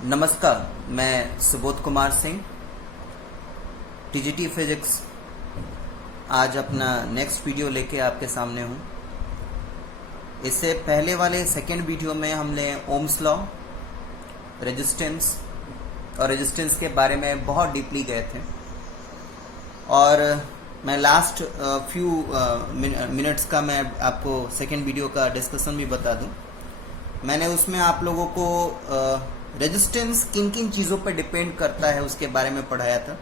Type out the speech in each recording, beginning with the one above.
नमस्कार, मैं Subodh Kumar Singh, TGT physics आज अपना नेक्स्ट वीडियो लेके आपके सामने हूँ। इससे पहले वाले सेकेंड वीडियो में हमने ओम्स लॉ, रेजिस्टेंस और रेजिस्टेंस के बारे में बहुत डीपली गए थे और मैं लास्ट फ्यू मिनट्स का मैं आपको सेकेंड वीडियो का डिस्कशन भी बता दूं। मैंने उसमें आप लोगों को रेजिस्टेंस किन किन चीज़ों पर डिपेंड करता है उसके बारे में पढ़ाया था।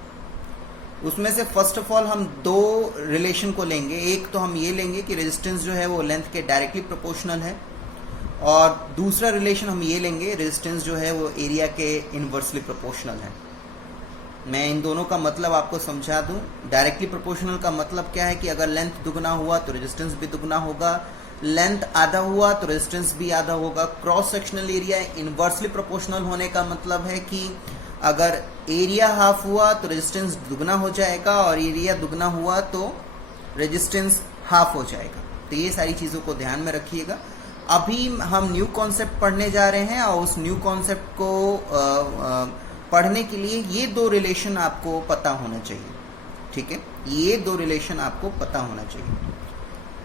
उसमें से फर्स्ट ऑफ ऑल हम दो रिलेशन को लेंगे। एक तो हम ये लेंगे कि रेजिस्टेंस जो है वो लेंथ के डायरेक्टली प्रोपोर्शनल है, और दूसरा रिलेशन हम ये लेंगे रेजिस्टेंस जो है वो एरिया के इनवर्सली प्रोपोर्शनल है। मैं इन दोनों का मतलब आपको समझा दूं। डायरेक्टली प्रोपोर्शनल का मतलब क्या है कि अगर लेंथ दुगना हुआ तो रेजिस्टेंस भी दुगना होगा, लेंथ आधा हुआ तो रेजिस्टेंस भी आधा होगा। Cross sectional area inversely proportional होने का मतलब है कि अगर एरिया हाफ हुआ तो रेजिस्टेंस दुगना हो जाएगा और एरिया दुगना हुआ तो रेजिस्टेंस हाफ हो जाएगा। तो ये सारी चीज़ों को ध्यान में रखिएगा। अभी हम न्यू कॉन्सेप्ट पढ़ने जा रहे हैं और उस न्यू कॉन्सेप्ट को पढ़ने के लिए ये दो रिलेशन आपको पता होना चाहिए। ठीक है, ये दो रिलेशन आपको पता होना चाहिए।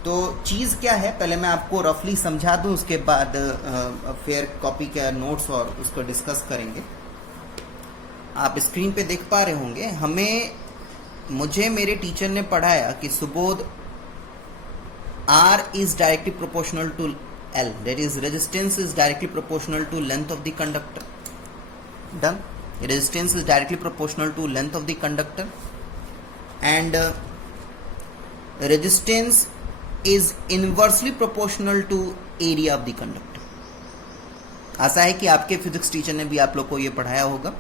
तो चीज़ क्या है पहले मैं आपको रफली समझा दूं, उसके बाद फिर कॉपी का नोट्स और उसको डिस्कस करेंगे। आप स्क्रीन पे देख पा रहे होंगे, मुझे मेरे टीचर ने पढ़ाया कि Subodh R is directly proportional to L, that is resistance is directly proportional to length of the conductor. Done. Resistance is directly proportional to length of the conductor and resistance is inversely proportional to area of the conductor. आशा है कि आपके physics teacher ने भी आप लोग को ये पढ़ाया होगा।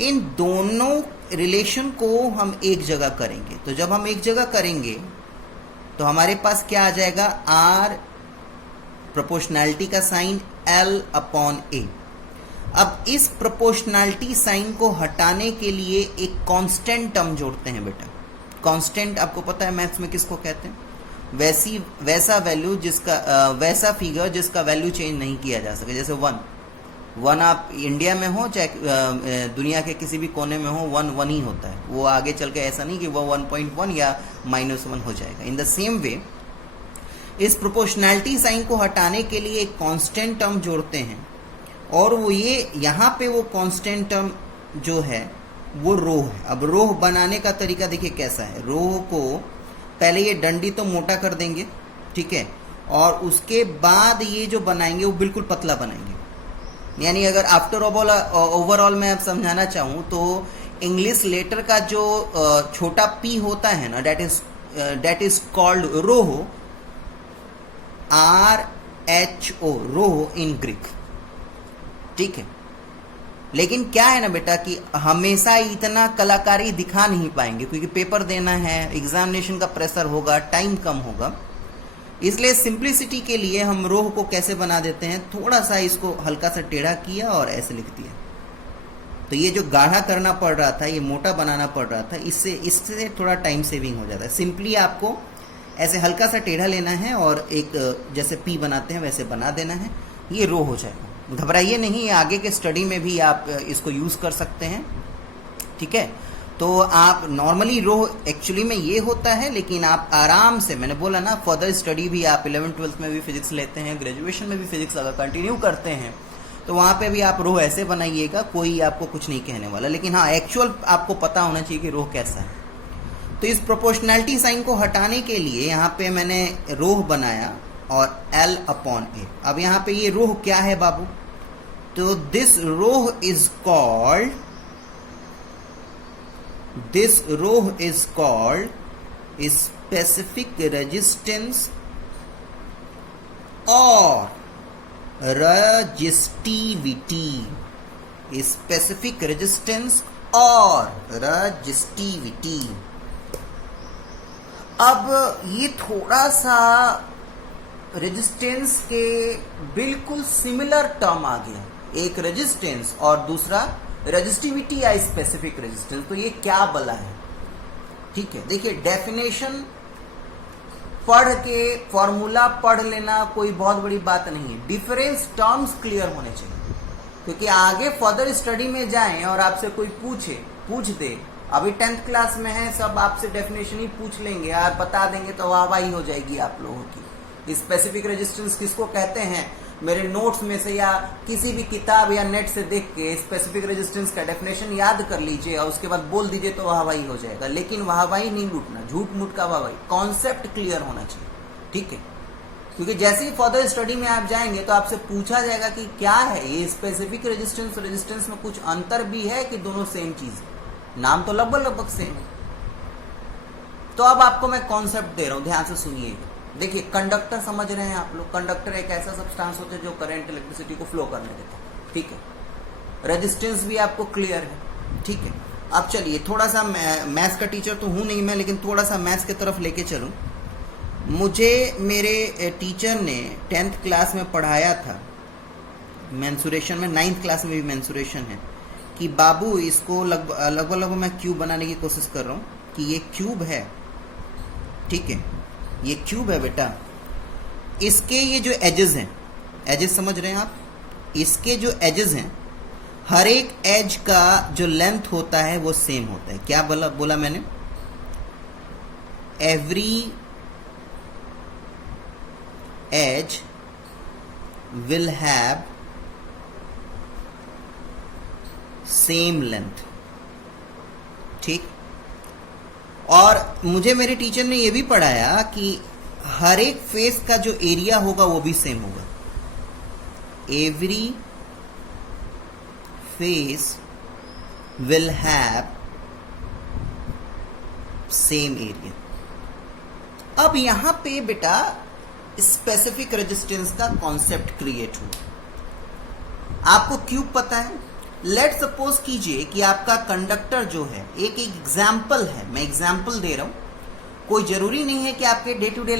इन दोनों रिलेशन को हम एक जगह करेंगे। तो जब हम एक जगह करेंगे तो हमारे पास क्या आ जाएगा, R प्रोपोर्शनैलिटी का साइन L अपॉन A। अब इस प्रोपोर्शनैलिटी साइन को हटाने के लिए एक कांस्टेंट टर्म जोड़ते हैं बेटा। कांस्टेंट आपको पता है मैथ्स में किसको कहते हैं? वैसा वैल्यू जिसका वैसा फिगर जिसका वैल्यू चेंज नहीं किया जा सके। जैसे वन आप इंडिया में हो चाहे दुनिया के किसी भी कोने में हो, वन ही होता है। वो आगे चल के ऐसा नहीं कि वो 1.1 या -1 हो जाएगा। इन द सेम वे इस प्रोपोर्शनैलिटी साइन को हटाने के लिए एक कांस्टेंट टर्म जोड़ते हैं, और वो ये यहाँ पे वो कांस्टेंट टर्म जो है वो रो है। अब रो बनाने का तरीका देखिए कैसा है। रो को पहले ये डंडी तो मोटा कर देंगे, ठीक है, और उसके बाद ये जो बनाएंगे वो बिल्कुल पतला बनाएंगे। यानी अगर आफ्टर ओवरऑल मैं अब समझाना चाहूँ तो इंग्लिश लेटर का जो छोटा पी होता है ना, दैट इज कॉल्ड रोहो, RHO, रोहो इन ग्रीक। ठीक है, लेकिन क्या है ना बेटा कि हमेशा इतना कलाकारी दिखा नहीं पाएंगे क्योंकि पेपर देना है, एग्जामिनेशन का प्रेशर होगा, टाइम कम होगा। इसलिए सिंप्लिसिटी के लिए हम रोह को कैसे बना देते हैं, थोड़ा सा इसको हल्का सा टेढ़ा किया और ऐसे लिख दिया। तो ये जो गाढ़ा करना पड़ रहा था, ये मोटा बनाना पड़ रहा था, इससे थोड़ा टाइम सेविंग हो जाता है। सिंपली आपको ऐसे हल्का सा टेढ़ा लेना है और एक जैसे पी बनाते हैं वैसे बना देना है, ये रो हो जाएगा। घबराइए नहीं, आगे के स्टडी में भी आप इसको यूज़ कर सकते हैं। ठीक है, तो आप नॉर्मली रो एक्चुअली में ये होता है, लेकिन आप आराम से, मैंने बोला ना, फर्दर स्टडी भी आप 11th-12th में भी फिजिक्स लेते हैं, ग्रेजुएशन में भी फिजिक्स अगर कंटिन्यू करते हैं तो वहाँ पे भी आप रो ऐसे बनाइएगा, कोई आपको कुछ नहीं कहने वाला। लेकिन हाँ, एक्चुअल आपको पता होना चाहिए कि रो कैसा है। तो इस प्रोपोर्शनैलिटी साइन को हटाने के लिए यहाँ पे मैंने रोह बनाया और L अपॉन A। अब यहाँ पे ये रोह क्या है बाबू? तो this rho is called specific resistance और रजिस्टिविटी। स्पेसिफिक रेजिस्टेंस और रजिस्टिविटी। अब ये थोड़ा सा रेजिस्टेंस के बिल्कुल सिमिलर टर्म आ गया, एक रेजिस्टेंस और दूसरा रेजिस्टिविटी या स्पेसिफिक रेजिस्टेंस। तो ये क्या बला है? ठीक है, देखिए डेफिनेशन पढ़ के फॉर्मूला पढ़ लेना कोई बहुत बड़ी बात नहीं है, डिफरेंस टर्म्स क्लियर होने चाहिए। क्योंकि आगे फर्दर स्टडी में जाएं और आपसे कोई पूछ दे, अभी 10th क्लास में है, सब आपसे डेफिनेशन ही पूछ लेंगे, आप बता देंगे तो वाहवाही हो जाएगी आप लोगों की। स्पेसिफिक रेजिस्टेंस किसको कहते हैं, मेरे नोट्स में से या किसी भी किताब या नेट से देख के स्पेसिफिक रेजिस्टेंस का डेफिनेशन याद कर लीजिए और उसके बाद बोल दीजिए तो वाहवाही हो जाएगा। लेकिन वाहवाही नहीं लूटना, झूठ मूठ का वाहवाही, कॉन्सेप्ट क्लियर होना चाहिए, ठीक है। क्योंकि जैसे ही फर्दर स्टडी में आप जाएंगे तो आपसे पूछा जाएगा कि क्या है ये स्पेसिफिक रेजिस्टेंस में कुछ अंतर भी है कि दोनों सेम चीज है, नाम तो लगभग सेम है। तो अब आपको मैं कॉन्सेप्ट दे रहा हूं, ध्यान से सुनिएगा। देखिए, कंडक्टर समझ रहे हैं आप लोग, कंडक्टर एक ऐसा सब्सटेंस होता है जो करंट इलेक्ट्रिसिटी को फ्लो करने देता है, ठीक है। रेजिस्टेंस भी आपको क्लियर है, ठीक है। अब चलिए, थोड़ा सा मैथ्स का टीचर तो हूं नहीं मैं, लेकिन थोड़ा सा मैथ्स की तरफ लेके चलूं। मुझे मेरे टीचर ने 10th क्लास में पढ़ाया था मेंसुरेशन में, 9th क्लास में भी मेंसुरेशन है, कि बाबू इसको लगभग मैं क्यूब बनाने की कोशिश कर रहा हूं कि ये क्यूब है, ठीक है, ये क्यूब है बेटा। इसके ये जो एजेस हैं, एजेस समझ रहे हैं आप, इसके जो एजेस हैं, हर एक एज का जो लेंथ होता है वो सेम होता है। क्या बोला मैंने, every edge will have same length, ठीक। और मुझे मेरे टीचर ने यह भी पढ़ाया कि हर एक फेस का जो एरिया होगा वो भी सेम होगा। Every face will have same area. अब यहां पे बेटा स्पेसिफिक रेजिस्टेंस का कॉन्सेप्ट क्रिएट हुआ। आपको क्यूब पता है, लेट सपोज कीजिए कि आपका कंडक्टर जो है, एक एग्जाम्पल है, मैं एग्जाम्पल दे रहा हूं, कोई जरूरी नहीं है कि आपके डे टू डे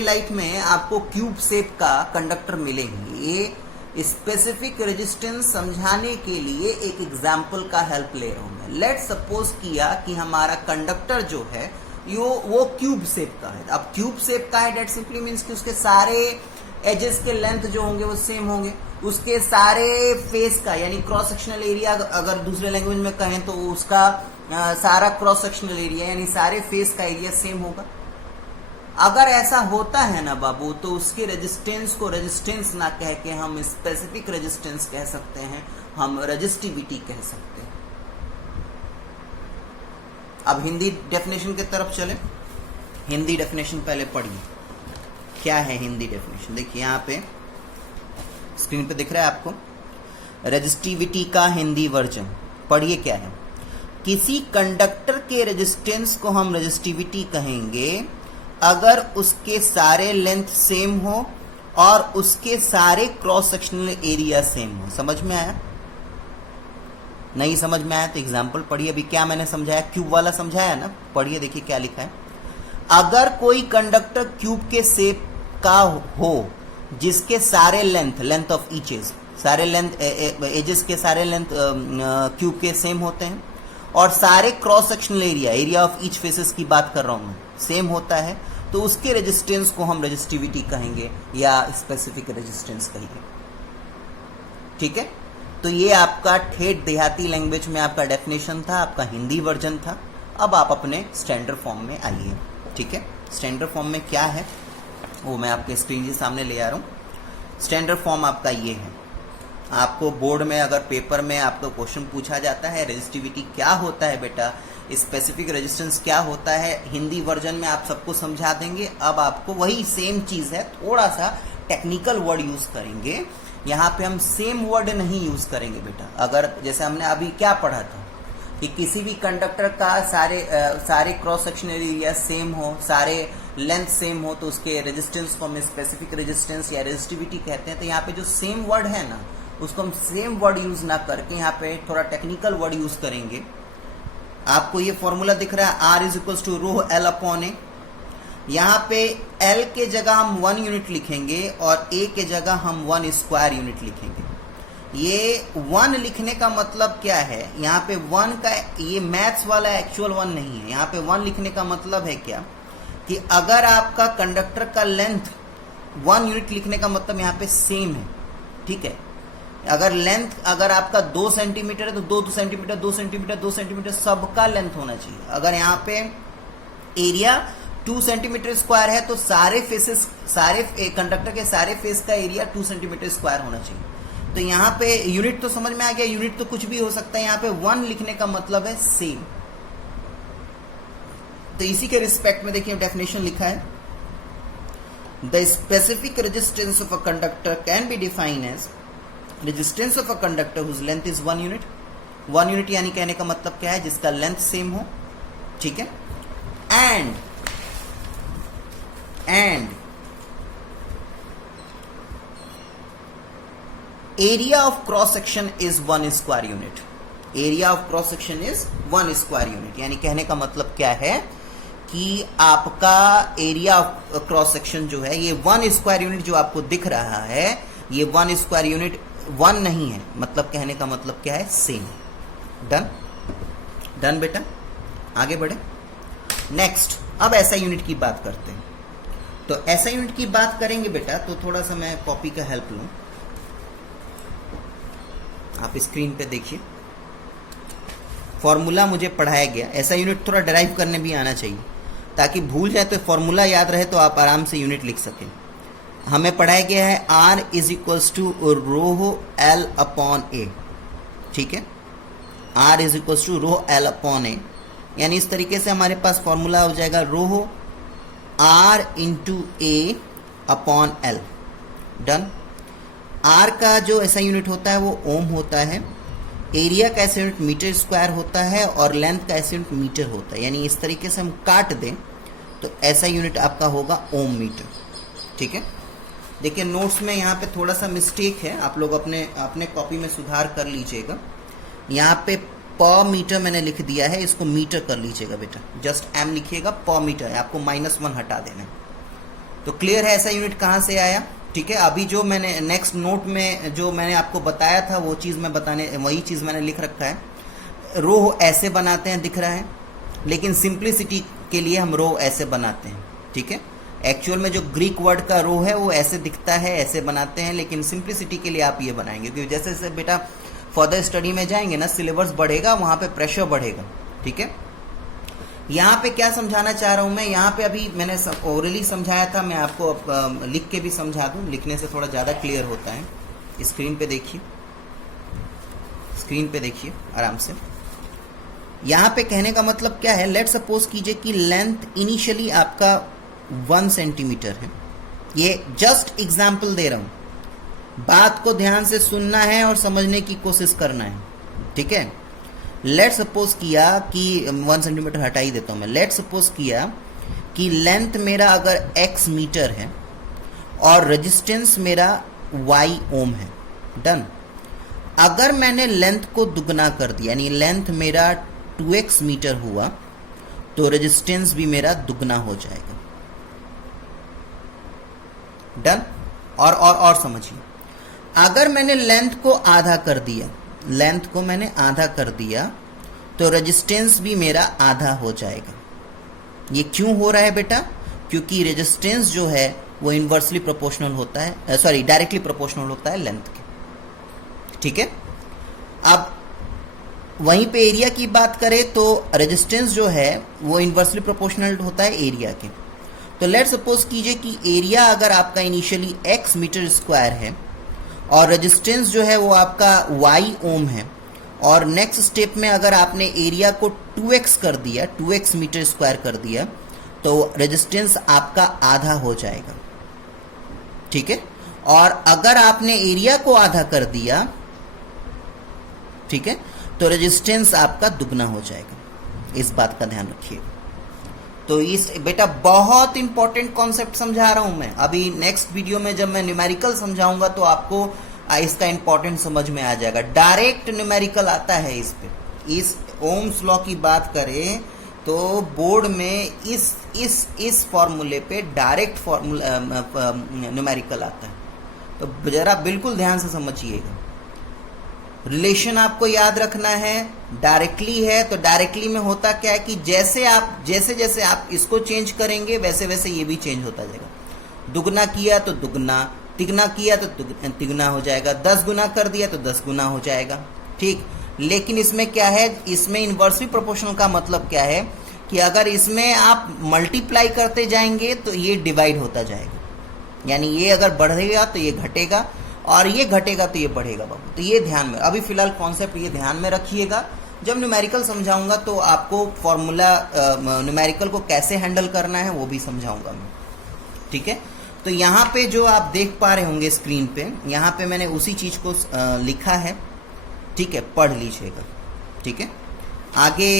लाइफ में आपको क्यूब शेप का कंडक्टर मिलेंगे। ये स्पेसिफिक रेजिस्टेंस समझाने के लिए एक एग्जाम्पल का हेल्प ले रहा हूं मैं। लेट सपोज किया कि हमारा कंडक्टर जो है वो क्यूब शेप का है। अब क्यूब शेप का है, डेट सिंपली मीन्स कि उसके सारे एजेस के लेंथ जो होंगे वो सेम होंगे, उसके सारे फेस का यानी क्रॉस सेक्शनल एरिया, अगर दूसरे लैंग्वेज में कहें तो उसका सारा क्रॉस सेक्शनल एरिया यानी सारे फेस का एरिया सेम होगा। अगर ऐसा होता है ना बाबू, तो उसके रेजिस्टेंस को रेजिस्टेंस ना कह के हम स्पेसिफिक रेजिस्टेंस कह सकते हैं, हम रेजिस्टिविटी कह सकते हैं। अब हिंदी डेफिनेशन की तरफ चले। हिंदी डेफिनेशन पहले पढ़िए, क्या है हिंदी डेफिनेशन। देखिए यहाँ पे स्क्रीन पे दिख रहा है आपको, रेजिस्टिविटी का हिंदी वर्जन। पढ़िए क्या है, किसी कंडक्टर के रेजिस्टेंस को हम रेजिस्टिविटी कहेंगे अगर उसके सारे लेंथ सेम हो और उसके सारे क्रॉस सेक्शनल एरिया सेम हो। समझ में आया? नहीं समझ में आया तो एग्जाम्पल पढ़िए। अभी क्या मैंने समझाया, क्यूब वाला समझाया ना, पढ़िए देखिए क्या लिखा है। अगर कोई कंडक्टर क्यूब के शेप का हो जिसके सारे लेंथ ऑफ ईच एज, सारे लेंथ एजेस के सारे लेंथ क्यूब के सेम होते हैं और सारे cross sectional area of each faces की बात कर रहा हूं मैं, सेम होता है, तो उसके रेजिस्टेंस को हम रेजिस्टिविटी कहेंगे या स्पेसिफिक रेजिस्टेंस कहेंगे। ठीक है, तो ये आपका ठेठ देहाती लैंग्वेज में आपका डेफिनेशन था, आपका हिंदी वर्जन था। अब आप अपने स्टैंडर्ड फॉर्म में आइए। ठीक है, स्टैंडर्ड फॉर्म में क्या है वो मैं आपके स्क्रीन के सामने ले आ रहा हूँ। स्टैंडर्ड फॉर्म आपका ये है। आपको बोर्ड में अगर पेपर में आपको क्वेश्चन पूछा जाता है रेजिस्टिविटी क्या होता है बेटा, स्पेसिफिक रेजिस्टेंस क्या होता है, हिंदी वर्जन में आप सबको समझा देंगे। अब आपको वही सेम चीज़ है, थोड़ा सा टेक्निकल वर्ड यूज़ करेंगे। यहाँ पे हम सेम वर्ड नहीं यूज़ करेंगे बेटा। अगर जैसे हमने अभी क्या पढ़ा था कि किसी भी कंडक्टर का सारे क्रॉस सेक्शनल एरिया सेम हो, सारे लेंथ सेम हो, तो उसके रेजिस्टेंस को हम स्पेसिफिक रेजिस्टेंस या रेजिस्टिविटी कहते हैं। तो यहाँ पे जो सेम वर्ड है ना, उसको हम सेम वर्ड यूज ना करके यहाँ पे थोड़ा टेक्निकल वर्ड यूज करेंगे। आपको ये फॉर्मूला दिख रहा है, R is equal to rho L upon A. यहाँ पे L के जगह हम 1 यूनिट लिखेंगे और A के जगह हम 1 स्क्वायर यूनिट लिखेंगे। ये 1 लिखने का मतलब क्या है, यहाँ पे 1 का, ये मैथ्स वाला एक्चुअल 1 नहीं है। यहाँ पे 1 लिखने का मतलब है क्या कि अगर आपका कंडक्टर का लेंथ 1 यूनिट लिखने का मतलब यहाँ पे सेम है। ठीक है, अगर लेंथ अगर आपका 2 सेंटीमीटर है तो 2 सेंटीमीटर 2 सेंटीमीटर 2 सेंटीमीटर सबका लेंथ होना चाहिए। अगर यहाँ पे एरिया 2 सेंटीमीटर स्क्वायर है तो सारे फेसेस, सारे कंडक्टर के सारे फेस का एरिया 2 सेंटीमीटर स्क्वायर होना चाहिए। तो यहाँ पे यूनिट तो समझ में आ गया, यूनिट तो कुछ भी हो सकता है, यहाँ पे 1 लिखने का मतलब है सेम। तो इसी के रिस्पेक्ट में देखिए डेफिनेशन लिखा है, the specific resistance of a conductor can be defined as resistance of a conductor whose length is 1 unit. 1 unit यानी कहने का मतलब क्या है, जिसका लेंथ सेम हो, ठीक है। And area of cross section is 1 square unit. Area of cross section is 1 square unit, यानी कहने का मतलब क्या है कि आपका एरिया ऑफ क्रॉस सेक्शन जो है ये 1 स्क्वायर यूनिट जो आपको दिख रहा है, ये 1 स्क्वायर यूनिट 1 नहीं है, मतलब कहने का मतलब क्या है, सेम। डन डन बेटा, आगे बढ़े। नेक्स्ट, अब ऐसा यूनिट की बात करते हैं। तो ऐसा यूनिट की बात करेंगे बेटा, तो थोड़ा सा मैं कॉपी का हेल्प लूं। आप स्क्रीन पे देखिए, फॉर्मूला मुझे पढ़ाया गया, ऐसा यूनिट थोड़ा डिराइव करने भी आना चाहिए, ताकि भूल जाए तो फॉर्मूला याद रहे तो आप आराम से यूनिट लिख सकें। हमें पढ़ाया गया है R is equals to rho L upon A, ठीक है। R is equals to rho L upon A, यानी इस तरीके से हमारे पास फॉर्मूला हो जाएगा rho R into A upon L। Done. R का जो ऐसा यूनिट होता है वो ओम होता है, एरिया का ऐसा यूनिट मीटर स्क्वायर होता है, और लेंथ का ऐसा यूनिट मीटर होता है। यानी इस तरीके से हम काट दें तो ऐसा यूनिट आपका होगा ओम मीटर, ठीक है। देखिए नोट्स में यहाँ पे थोड़ा सा मिस्टेक है, आप लोग अपने कॉपी में सुधार कर लीजिएगा। यहाँ पे पर मीटर मैंने लिख दिया है, इसको मीटर कर लीजिएगा बेटा, जस्ट एम लिखिएगा, पर मीटर है, आपको -1 हटा देना। तो क्लियर है ऐसा यूनिट कहाँ से आया, ठीक है। अभी जो मैंने नेक्स्ट नोट में जो मैंने आपको बताया था वो चीज़ मैं वही चीज़ मैंने लिख रखा है। रो ऐसे बनाते हैं, दिख रहा है, लेकिन सिंप्लिसिटी के लिए हम रो ऐसे बनाते हैं, ठीक है। एक्चुअल में जो ग्रीक वर्ड का रो है वो ऐसे दिखता है, ऐसे बनाते हैं, लेकिन सिंप्लिसिटी के लिए आप ये बनाएंगे, क्योंकि जैसे जैसे बेटा फर्दर स्टडी में जाएंगे ना, सिलेबस बढ़ेगा, वहाँ पे प्रेशर बढ़ेगा, ठीक है। यहाँ पे क्या समझाना चाह रहा हूँ मैं, यहाँ पे अभी मैंने ओरली समझाया था, मैं आपको लिख के भी समझा दूँ, लिखने से थोड़ा ज़्यादा क्लियर होता है। स्क्रीन पे देखिए, स्क्रीन पे देखिए आराम से। यहाँ पे कहने का मतलब क्या है, लेट सपोज कीजिए कि लेंथ इनिशियली आपका 1 सेंटीमीटर है। ये जस्ट एग्जाम्पल दे रहा हूँ, बात को ध्यान से सुनना है और समझने की कोशिश करना है, ठीक है। लेट सपोज किया कि 1 सेंटीमीटर हटा ही देता हूँ मैं। लेट सपोज किया कि लेंथ मेरा अगर x मीटर है और रेजिस्टेंस मेरा y ओम है। डन। अगर मैंने लेंथ को दुगना कर दिया, यानी लेंथ मेरा 2x मीटर हुआ, तो रेजिस्टेंस भी मेरा दुगना हो जाएगा। डन। और समझिए, अगर मैंने लेंथ को आधा कर दिया, लेंथ को मैंने आधा कर दिया, तो रेजिस्टेंस भी मेरा आधा हो जाएगा। ये क्यों हो रहा है बेटा, क्योंकि रेजिस्टेंस जो है वो इन्वर्सली प्रोपोर्शनल होता है, सॉरी डायरेक्टली प्रोपोर्शनल होता है लेंथ के, ठीक है। अब वहीं पे एरिया की बात करें तो रेजिस्टेंस जो है वो इन्वर्सली प्रोपोर्शनल होता है एरिया के। तो लेट सपोज कीजिए कि एरिया अगर आपका इनिशियली x मीटर स्क्वायर है और रेजिस्टेंस जो है वो आपका y ओम है, और नेक्स्ट स्टेप में अगर आपने एरिया को 2x कर दिया, 2x मीटर स्क्वायर कर दिया, तो रेजिस्टेंस आपका आधा हो जाएगा, ठीक है। और अगर आपने एरिया को आधा कर दिया, ठीक है, तो रेजिस्टेंस आपका दुगना हो जाएगा। इस बात का ध्यान रखिए। तो इस बेटा बहुत इंपॉर्टेंट कॉन्सेप्ट समझा रहा हूं मैं। अभी नेक्स्ट वीडियो में जब मैं न्यूमेरिकल समझाऊंगा तो आपको इसका इंपॉर्टेंट समझ में आ जाएगा। डायरेक्ट न्यूमेरिकल आता है इस पे। इस ओम्स लॉ की बात करें तो बोर्ड में इस फॉर्मूले पे डायरेक्ट फॉर्मूला न्यूमेरिकल आता है, तो जरा बिल्कुल ध्यान से समझिएगा। रिलेशन आपको याद रखना है, डायरेक्टली है तो डायरेक्टली में होता क्या है कि जैसे जैसे आप इसको चेंज करेंगे वैसे वैसे ये भी चेंज होता जाएगा। दुगना किया तो दुगना, तिगुना किया तो तिगुना हो जाएगा, 10 गुना कर दिया तो 10 गुना हो जाएगा, ठीक। लेकिन इसमें क्या है, इसमें इन्वर्सली प्रोपोर्शनल का मतलब क्या है कि अगर इसमें आप मल्टीप्लाई करते जाएंगे तो ये डिवाइड होता जाएगा, यानी ये अगर बढ़ेगा तो ये घटेगा और ये घटेगा तो ये बढ़ेगा बाबू। तो ये ध्यान में, अभी फिलहाल कॉन्सेप्ट ये ध्यान में रखिएगा। जब न्यूमेरिकल समझाऊंगा तो आपको फॉर्मूला न्यूमेरिकल को कैसे हैंडल करना है वो भी समझाऊंगा मैं, ठीक है। तो यहाँ पे जो आप देख पा रहे होंगे स्क्रीन पे, यहाँ पे मैंने उसी चीज को लिखा है, ठीक है, पढ़ लीजिएगा, ठीक है। आगे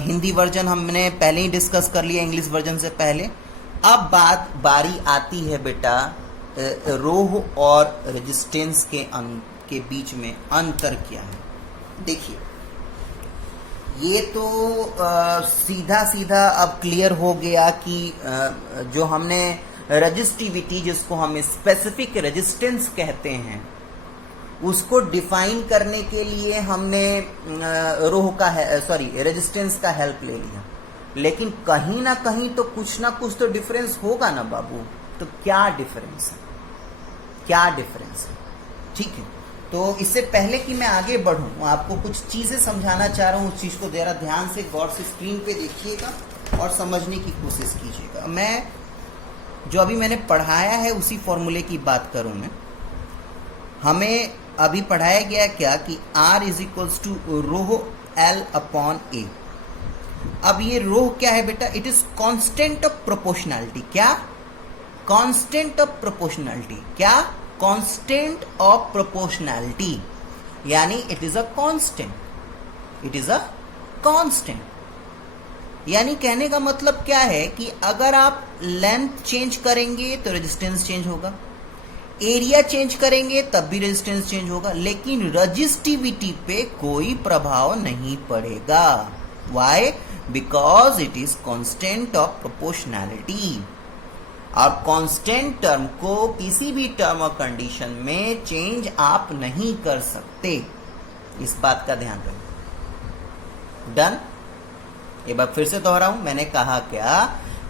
हिंदी वर्जन हमने पहले ही डिस्कस कर लिया इंग्लिश वर्जन से पहले। अब बारी आती है बेटा रोह और रेजिस्टेंस के बीच में अंतर क्या है। देखिए ये तो सीधा सीधा अब क्लियर हो गया कि जो हमने रेजिस्टिविटी, जिसको हम स्पेसिफिक रेजिस्टेंस कहते हैं, उसको डिफाइन करने के लिए हमने रोह का रेजिस्टेंस का हेल्प ले लिया। लेकिन कहीं ना कहीं तो कुछ ना कुछ तो डिफरेंस होगा ना बाबू। तो क्या डिफरेंस है, क्या डिफरेंस है, ठीक है। तो इससे पहले कि मैं आगे बढ़ूं, आपको कुछ चीजें समझाना चाह रहा हूं। उस चीज को जरा ध्यान से गौर से स्क्रीन पे देखिएगा और समझने की कोशिश कीजिएगा। मैं जो अभी मैंने पढ़ाया है उसी फॉर्मूले की बात करूं मैं। हमें अभी पढ़ाया गया क्या कि R is equals to rho L upon A। अब ये रोह क्या है बेटा, it is constant of proportionality. क्या? Constant of proportionality. क्या? कांस्टेंट ऑफ प्रोपोर्शनैलिटी, यानी it is a constant, it is a constant. यानी कहने का मतलब क्या है कि अगर आप लेंथ चेंज करेंगे तो रेजिस्टेंस चेंज होगा, एरिया चेंज करेंगे तब भी रेजिस्टेंस चेंज होगा, लेकिन रजिस्टिविटी पे कोई प्रभाव नहीं पड़ेगा। Why? Because it is constant of proportionality. और कांस्टेंट टर्म को किसी भी टर्म और कंडीशन में चेंज आप नहीं कर सकते, इस बात का ध्यान रखें। डन। एक बार फिर से दोहराऊं, मैंने कहा क्या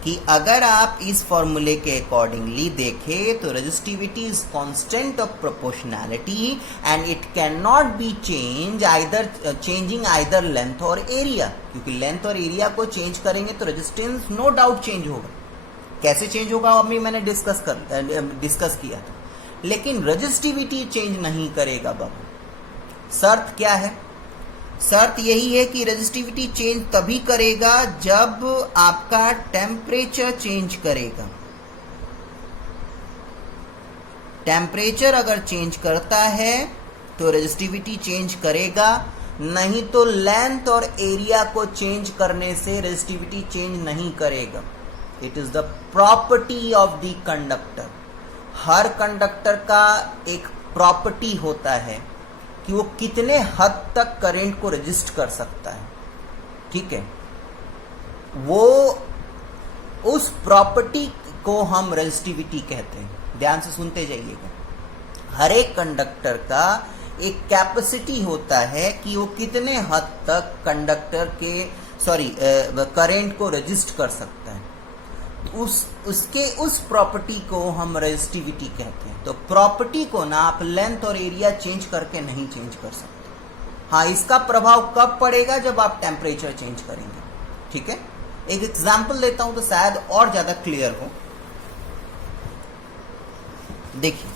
कि अगर आप इस फॉर्मूले के अकॉर्डिंगली देखें तो resistivity is constant of proportionality and it can not be changing either length और एरिया, क्योंकि लेंथ और एरिया को चेंज करेंगे तो रेजिस्टेंस नो डाउट चेंज होगा। कैसे चेंज होगा अभी मैंने डिस्कस किया था, लेकिन रेजिस्टिविटी चेंज नहीं करेगा बाबू। शर्त क्या है? शर्त यही है कि रेजिस्टिविटी चेंज तभी करेगा जब आपका टेम्परेचर चेंज करेगा। टेम्परेचर अगर चेंज करता है तो रेजिस्टिविटी चेंज करेगा, नहीं तो लेंथ और एरिया को चेंज करने से रेजिस्टिविटी चेंज नहीं करेगा। It is the property of the conductor. Her conductor का एक प्रॉपर्टी होता है कि वो कितने हद तक करंट को रेजिस्ट कर सकता है, ठीक है। वो उस प्रॉपर्टी को हम रेजिस्टिविटी कहते हैं। ध्यान से सुनते जाइएगा। हर एक कंडक्टर का एक कैपेसिटी होता है कि वो कितने हद तक कंडक्टर के करंट को रेजिस्ट कर सकता है। उस प्रॉपर्टी को हम रेजिस्टिविटी कहते हैं। तो प्रॉपर्टी को ना आप लेंथ और एरिया चेंज करके नहीं चेंज कर सकते। हाँ, इसका प्रभाव कब पड़ेगा? जब आप टेम्परेचर चेंज करेंगे, ठीक है। एक एग्जांपल देता हूं तो शायद और ज्यादा क्लियर हो। देखिए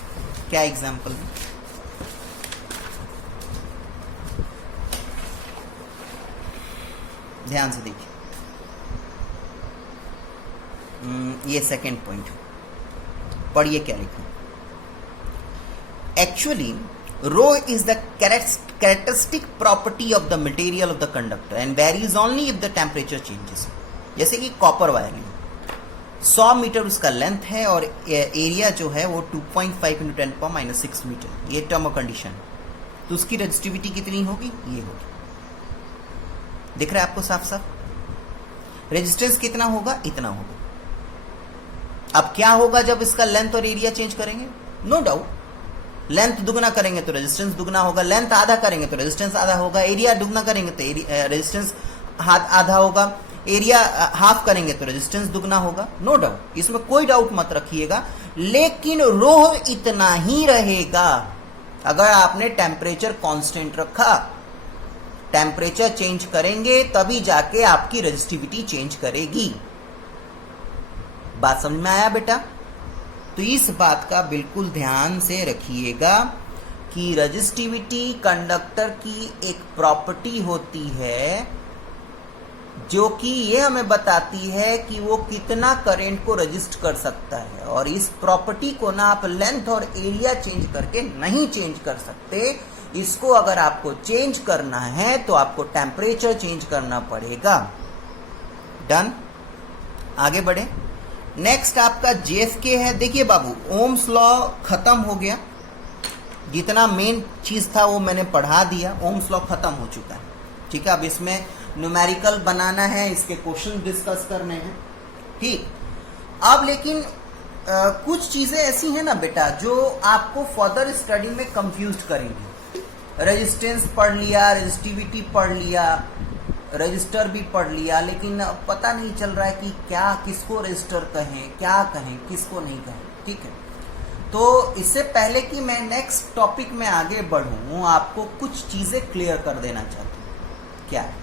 क्या एग्जांपल है। ध्यान से देखिए, ये सेकेंड पॉइंट है। पढ़िए क्या लिखा। Actually rho is the characteristic property of the material of the conductor and varies only if the temperature changes. जैसे कि कॉपर वायरिंग 100 मीटर उसका लेंथ है और एरिया जो है वो 2.5 × 10⁻⁶ मीटर, ये टर्म और कंडीशन। तो उसकी रेजिस्टिविटी कितनी होगी? ये होगी। दिख रहा है आपको साफ साफ। रेजिस्टेंस कितना होगा? इतना होगा। अब क्या होगा जब इसका लेंथ और एरिया चेंज करेंगे? नो डाउट लेंथ दुगना करेंगे तो रेजिस्टेंस दुगना होगा, लेंथ आधा करेंगे तो रेजिस्टेंस आधा होगा, एरिया दुगना करेंगे तो रेजिस्टेंस आधा होगा। एरिया हाफ करेंगे तो रेजिस्टेंस दुगना होगा, नो डाउट, इसमें कोई डाउट मत रखिएगा। लेकिन रोह इतना ही रहेगा अगर आपने टेम्परेचर कांस्टेंट रखा। टेम्परेचर चेंज करेंगे तभी जाके आपकी रेजिस्टिविटी चेंज करेगी। बात समझ में आया बेटा? तो इस बात का बिल्कुल ध्यान से रखिएगा कि रेजिस्टिविटी कंडक्टर की एक प्रॉपर्टी होती है जो कि ये हमें बताती है कि वो कितना करंट को रजिस्ट कर सकता है, और इस प्रॉपर्टी को ना आप लेंथ और एरिया चेंज करके नहीं चेंज कर सकते। इसको अगर आपको चेंज करना है तो आपको टेम्परेचर चेंज करना पड़ेगा। डन, आगे बढ़े। नेक्स्ट आपका JFK है। देखिए बाबू, ओम्स लॉ खत्म हो गया, जितना मेन चीज था वो मैंने पढ़ा दिया। ओम्स लॉ खत्म हो चुका है, ठीक है। अब इसमें न्यूमेरिकल बनाना है, इसके क्वेश्चन डिस्कस करने हैं, ठीक। अब लेकिन कुछ चीजें ऐसी हैं ना बेटा जो आपको फर्दर स्टडी में कंफ्यूज करेंगी। रेजिस्टेंस पढ़ लिया, रेजिस्टिविटी पढ़ लिया, रजिस्टर भी पढ़ लिया, लेकिन पता नहीं चल रहा है कि क्या किसको रजिस्टर कहें, क्या कहें, किसको नहीं कहें, ठीक है। तो इससे पहले कि मैं नेक्स्ट टॉपिक में आगे बढ़ूं, आपको कुछ चीजें क्लियर कर देना चाहता हूं। क्या है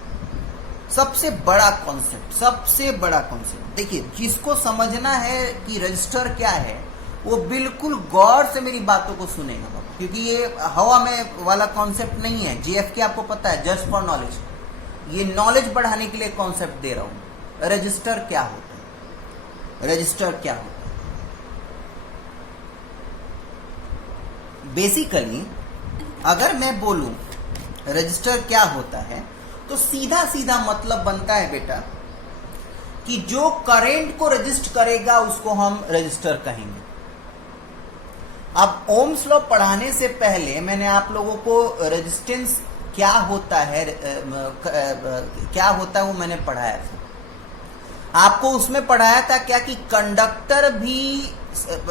सबसे बड़ा कॉन्सेप्ट? सबसे बड़ा कॉन्सेप्ट देखिए, जिसको समझना है कि रजिस्टर क्या है वो बिल्कुल गौर से मेरी बातों को सुनेगा बाबू, क्योंकि ये हवा में वाला कॉन्सेप्ट नहीं है। JFK आपको पता है, जस्ट फॉर नॉलेज, ये नॉलेज बढ़ाने के लिए कॉन्सेप्ट दे रहा हूं। रजिस्टर क्या होता है? रजिस्टर क्या होता है? बेसिकली अगर मैं बोलूं रजिस्टर क्या होता है तो सीधा सीधा मतलब बनता है बेटा कि जो करंट को रजिस्ट करेगा उसको हम रजिस्टर कहेंगे। अब ओम्स लॉ पढ़ाने से पहले मैंने आप लोगों को रेजिस्टेंस क्या होता है वो मैंने पढ़ाया था। आपको उसमें पढ़ाया था क्या कि कंडक्टर भी,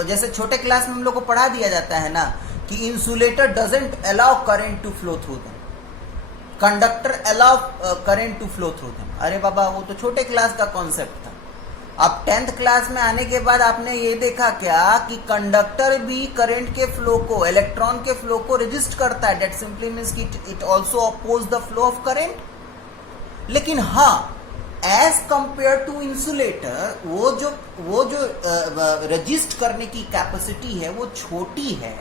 जैसे छोटे क्लास में हम लोग को पढ़ा दिया जाता है ना कि insulator doesn't allow current to flow through them, conductor allow current to flow through them. अरे बाबा, वो तो छोटे क्लास का कॉन्सेप्ट था। अब 10th क्लास में आने के बाद आपने ये देखा क्या कि कंडक्टर भी करंट के फ्लो को, इलेक्ट्रॉन के फ्लो को रेजिस्ट करता है। दैट सिंपली मींस कि it also oppose the flow of current. लेकिन हाँ, एज कंपेयर टू इंसुलेटर वो जो रजिस्ट करने की कैपेसिटी है वो छोटी है,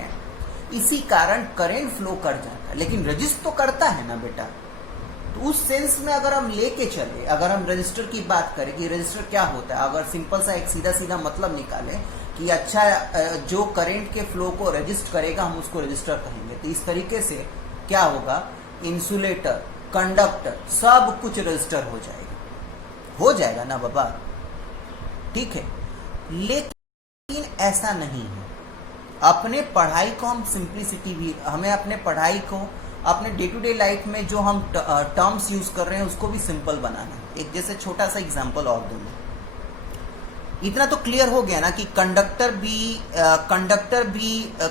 इसी कारण करंट फ्लो कर जाता है, लेकिन रजिस्ट तो करता है ना बेटा। तो उस सेंस में अगर हम लेके चले, अगर हम रजिस्टर की बात करें कि रजिस्टर क्या होता है, अगर सिंपल सा एक सीधा सीधा मतलब निकालें कि अच्छा जो करंट के फ्लो को रजिस्ट करेगा हम उसको रजिस्टर कहेंगे, तो इस तरीके से क्या होगा, इंसुलेटर, कंडक्टर सब कुछ रजिस्टर हो जाएगा ना बाबा, ठीक है। लेकिन ऐसा नहीं है। अपने पढ़ाई को हम सिंप्लिसिटी भी, हमें अपने पढ़ाई को अपने डे टू डे लाइफ में जो हम टर्म्स यूज कर रहे हैं उसको भी सिंपल बनाना है। एक जैसे छोटा सा एग्जांपल और दूंगा, इतना तो क्लियर हो गया ना कि कंडक्टर भी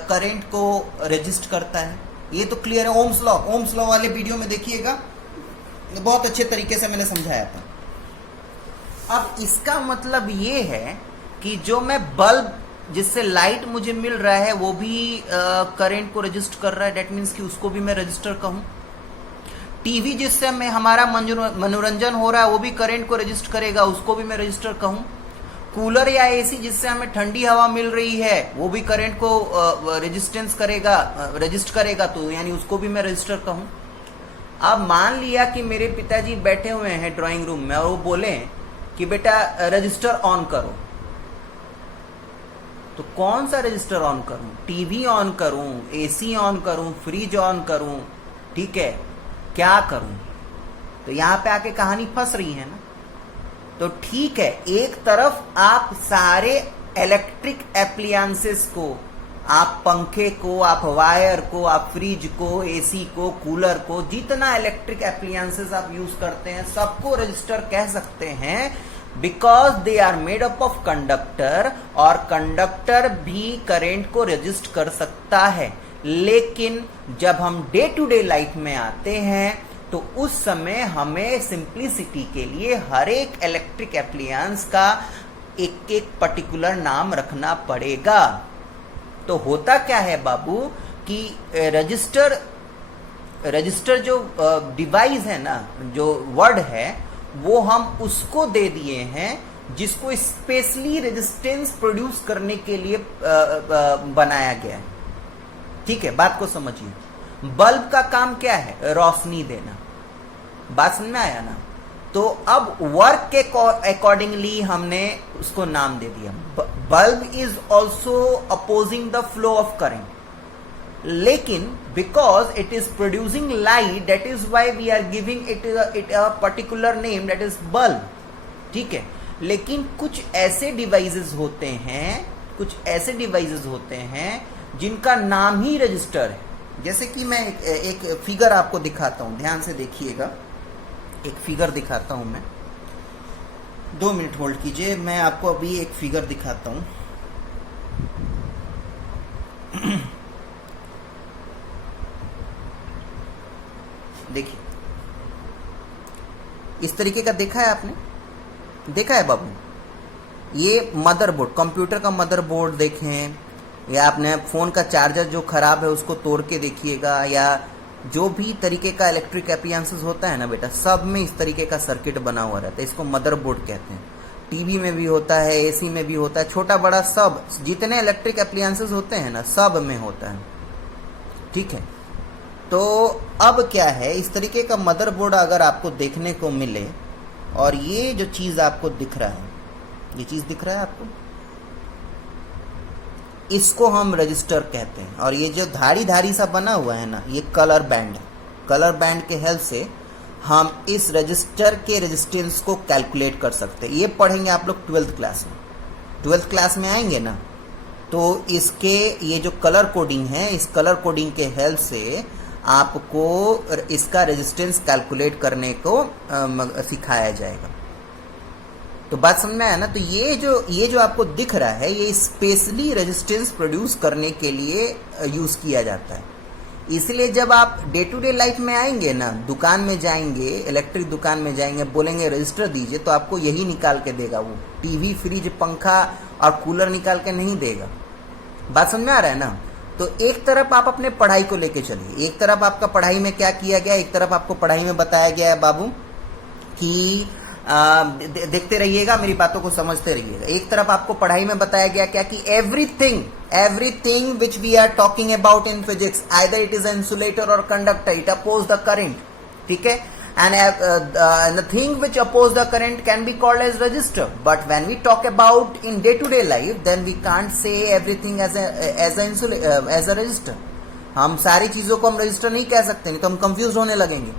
करंट को रेजिस्ट करता है, ये तो क्लियर है। ओम्स लॉ वाले वीडियो में देखिएगा, बहुत अच्छे तरीके से मैंने समझाया था। अब इसका मतलब ये है कि जो मैं बल्ब जिससे लाइट मुझे मिल रहा है वो भी करंट को रजिस्ट कर रहा है, डेट मीन्स कि उसको भी मैं रजिस्टर कहूं। टीवी जिससे हमारा मनोरंजन हो रहा है वो भी करंट को रजिस्ट करेगा, उसको भी मैं रजिस्टर कहूं। कूलर या एसी जिससे हमें ठंडी हवा मिल रही है वो भी करंट को रजिस्ट करेगा, तो यानी उसको भी मैं रजिस्टर कहूं। अब मान लिया कि मेरे पिताजी बैठे हुए हैं ड्राइंग रूम में और वो बोले कि बेटा रजिस्टर ऑन करो, तो कौन सा रजिस्टर ऑन करूं? टीवी ऑन करूं, एसी ऑन करूं, फ्रिज ऑन करूं, ठीक है, क्या करूं? तो यहां पे आके कहानी फंस रही है ना। तो ठीक है, एक तरफ आप सारे इलेक्ट्रिक एप्लियंसेस को, आप पंखे को, आप वायर को, आप फ्रिज को, एसी को, कूलर को, जितना इलेक्ट्रिक एप्लियंसेस आप यूज करते हैं सबको रजिस्टर कह सकते हैं, because they are made up of conductor, और कंडक्टर भी करंट को रजिस्ट कर सकता है। लेकिन जब हम डे टू डे लाइफ में आते हैं तो उस समय हमें सिंप्लिसिटी के लिए हर एक इलेक्ट्रिक एप्लियंस का एक एक पर्टिकुलर नाम रखना पड़ेगा। तो होता क्या है बाबू कि रजिस्टर जो डिवाइस है ना, जो वर्ड है, वो हम उसको दे दिए हैं जिसको स्पेशली रेजिस्टेंस प्रोड्यूस करने के लिए बनाया गया है। ठीक है, बात को समझिए। बल्ब का काम क्या है? रोशनी देना। बात समझ में आया ना? तो अब वर्क के अकॉर्डिंगली हमने उसको नाम दे दिया। Bulb is also opposing the flow of current, लेकिन because it is producing light, that is why we are giving it a particular name, that is bulb. ठीक है, लेकिन कुछ ऐसे डिवाइसेस होते हैं जिनका नाम ही रजिस्टर है। जैसे कि मैं एक फिगर आपको दिखाता हूं, ध्यान से देखिएगा। एक फिगर दिखाता हूं मैं, 2 मिनट होल्ड कीजिए, मैं आपको अभी एक फिगर दिखाता हूं। देखिए, इस तरीके का देखा है आपने? देखा है बाबू? ये मदरबोर्ड, कंप्यूटर का मदरबोर्ड देखें, या आपने फोन का चार्जर जो खराब है उसको तोड़ के देखिएगा, या जो भी तरीके का इलेक्ट्रिक एप्लियंसेस होता है ना बेटा, सब में इस तरीके का सर्किट बना हुआ रहता है। इसको मदरबोर्ड कहते हैं। टीवी में भी होता है, एसी में भी होता है, छोटा बड़ा सब, जितने इलेक्ट्रिक एप्लियंसेस होते हैं ना, सब में होता है। ठीक है, तो अब क्या है, इस तरीके का मदरबोर्ड अगर आपको देखने को मिले, और ये जो चीज आपको दिख रहा है, ये चीज दिख रहा है आपको, इसको हम रजिस्टर कहते हैं। और ये जो धारी धारी सा बना हुआ है ना, ये कलर बैंड है। कलर बैंड के हेल्प से हम इस रजिस्टर के रेजिस्टेंस को कैलकुलेट कर सकते हैं। ये पढ़ेंगे आप लोग 12th क्लास में। 12th क्लास में आएंगे ना, तो इसके ये जो कलर कोडिंग है, इस कलर कोडिंग के हेल्प से आपको इसका रेजिस्टेंस कैलकुलेट करने को सिखाया जाएगा। तो बात समझ में आया ना? तो ये जो आपको दिख रहा है, ये स्पेशली रेजिस्टेंस प्रोड्यूस करने के लिए यूज किया जाता है। इसलिए जब आप डे टू डे लाइफ में आएंगे ना, दुकान में जाएंगे, इलेक्ट्रिक दुकान में जाएंगे, बोलेंगे रजिस्टर दीजिए, तो आपको यही निकाल के देगा वो। टीवी, फ्रिज, पंखा और कूलर निकाल के नहीं देगा। बात समझ में आ रहा है ना? तो एक तरफ आप अपने पढ़ाई को लेके चलिए। एक तरफ आपका पढ़ाई में क्या किया गया, एक तरफ आपको पढ़ाई में बताया गया है बाबू कि देखते रहिएगा, मेरी बातों को समझते रहिएगा। एक तरफ आपको पढ़ाई में बताया गया क्या कि everything which we are talking about in physics, either it is insulator और conductor, it oppose the current. ठीक है, and the thing which oppose the current can be called as resistor. But when we talk about in day to day life, then we can't say everything as a resistor. हम सारी चीजों को हम register नहीं कह सकते, नहीं तो हम कंफ्यूज होने लगेंगे।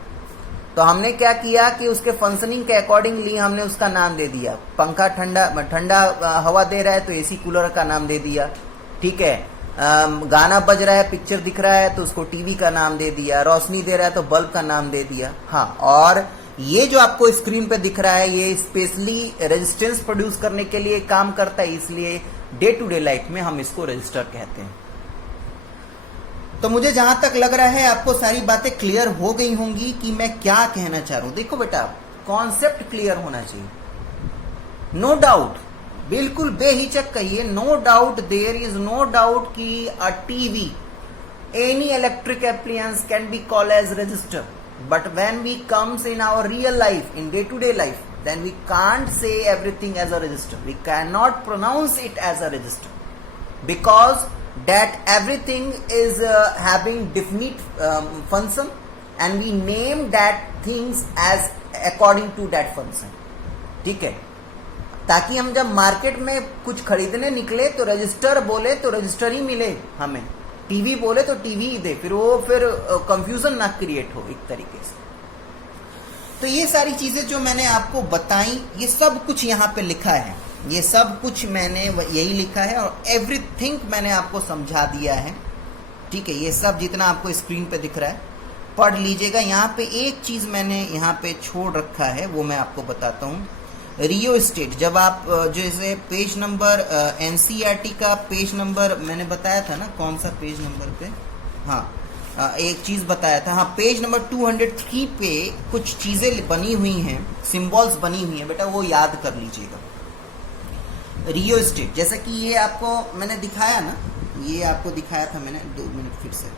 तो हमने क्या किया कि उसके फंक्शनिंग के अकॉर्डिंगली हमने उसका नाम दे दिया। पंखा ठंडा हवा दे रहा है तो एसी कूलर का नाम दे दिया। ठीक है, गाना बज रहा है, पिक्चर दिख रहा है तो उसको टीवी का नाम दे दिया। रोशनी दे रहा है तो बल्ब का नाम दे दिया। हाँ, और ये जो आपको स्क्रीन पे दिख रहा है, ये स्पेशली रेजिस्टेंस प्रोड्यूस करने के लिए काम करता है, इसलिए डे टू डे लाइफ में हम इसको रजिस्टर कहते हैं। तो मुझे जहां तक लग रहा है आपको सारी बातें क्लियर हो गई होंगी कि मैं क्या कहना चाह रहा हूं। देखो बेटा, कॉन्सेप्ट क्लियर होना चाहिए, नो डाउट, बिल्कुल बेहिचक कहिए, no doubt, there is no doubt कि a TV, any electric appliances can be called as resistor, but when we comes in our real life, in day to day life, then we can't say everything as a register. We cannot pronounce it as a register because that everything is having definite function and we name that things as according to that function. ठीक है, ताकि हम जब market में कुछ खरीदने निकले तो रजिस्टर बोले तो रजिस्टर ही मिले हमें, टीवी बोले तो टीवी ही दे, फिर कंफ्यूजन ना क्रिएट हो एक तरीके से। तो ये सारी चीजें जो मैंने आपको बताई, ये सब कुछ यहाँ पे लिखा है, ये सब कुछ मैंने यही लिखा है और एवरीथिंग मैंने आपको समझा दिया है। ठीक है, ये सब जितना आपको स्क्रीन पे दिख रहा है पढ़ लीजिएगा। यहाँ पे एक चीज मैंने यहाँ पे छोड़ रखा है, वो मैं आपको बताता हूँ। रियोस्टेट, जब आप जैसे पेज नंबर एनसीईआरटी का पेज नंबर मैंने बताया था ना, कौन सा पेज नंबर पे, हाँ एक चीज बताया था, हाँ पेज नंबर 203 पे कुछ चीजें बनी हुई हैं, सिंबल्स बनी हुई हैं बेटा, वो याद कर लीजिएगा। रियोस्टेट, जैसा कि ये आपको मैंने दिखाया ना, ये आपको दिखाया था मैंने, 2 मिनट फिर से।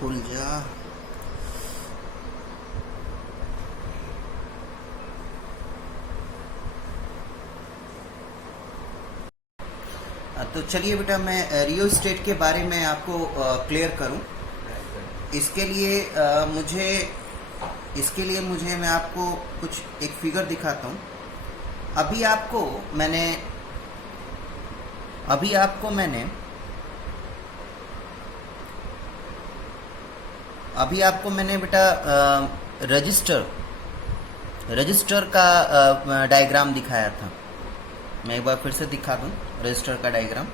खुल जा। तो चलिए बेटा, मैं रियोस्टेट के बारे में आपको क्लियर करूं। इसके लिए मुझे मैं आपको कुछ एक फिगर दिखाता हूं। अभी आपको मैंने बेटा रजिस्टर का डायग्राम दिखाया था। मैं एक बार फिर से दिखा दूं रजिस्टर का डायग्राम।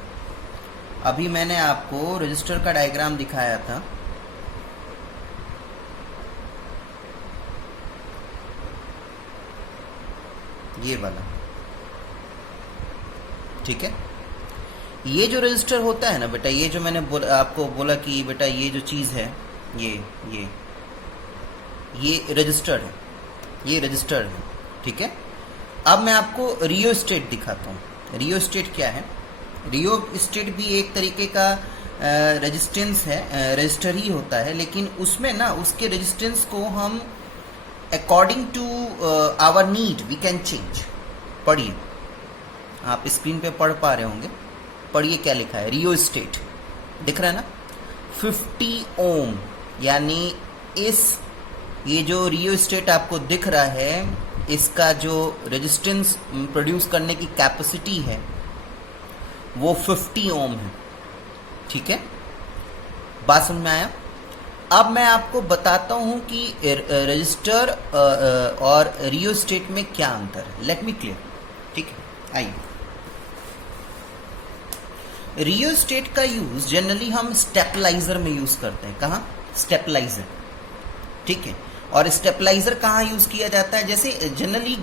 अभी मैंने आपको रजिस्टर का डायग्राम दिखाया था। ये वाला, ठीक है। ये जो रजिस्टर होता है ना बेटा, ये जो मैंने आपको बोला कि बेटा ये जो चीज है, ये रजिस्टर्ड है, ये रजिस्टर्ड है, ठीक है। अब मैं आपको रियोस्टेट दिखाता हूँ। रियोस्टेट क्या है? रियोस्टेट भी एक तरीके का रेजिस्टेंस है, रजिस्टर ही होता है, लेकिन उसमें ना उसके रेजिस्टेंस को हम according to our need we can change. पढ़िए, आप स्क्रीन पे पढ़ पा रहे होंगे, पढ़िए क्या लिखा है। रियोस्टेट दिख रहा है ना, 50 ओम, यानी ये जो रियोस्टेट आपको दिख रहा है, इसका जो रेजिस्टेंस प्रोड्यूस करने की कैपेसिटी है वो 50 ओम है, ठीक है। बात समझ में आया? अब मैं आपको बताता हूं कि रजिस्टर और रियोस्टेट में क्या अंतर है। लेट मी क्लियर, ठीक है। आइए, रियोस्टेट का यूज जनरली हम स्टेबलाइजर में यूज करते हैं। कहाँ? स्टेबलाइजर, ठीक है। और स्टेबलाइजर कहाँ यूज किया जाता है? जैसे जनरली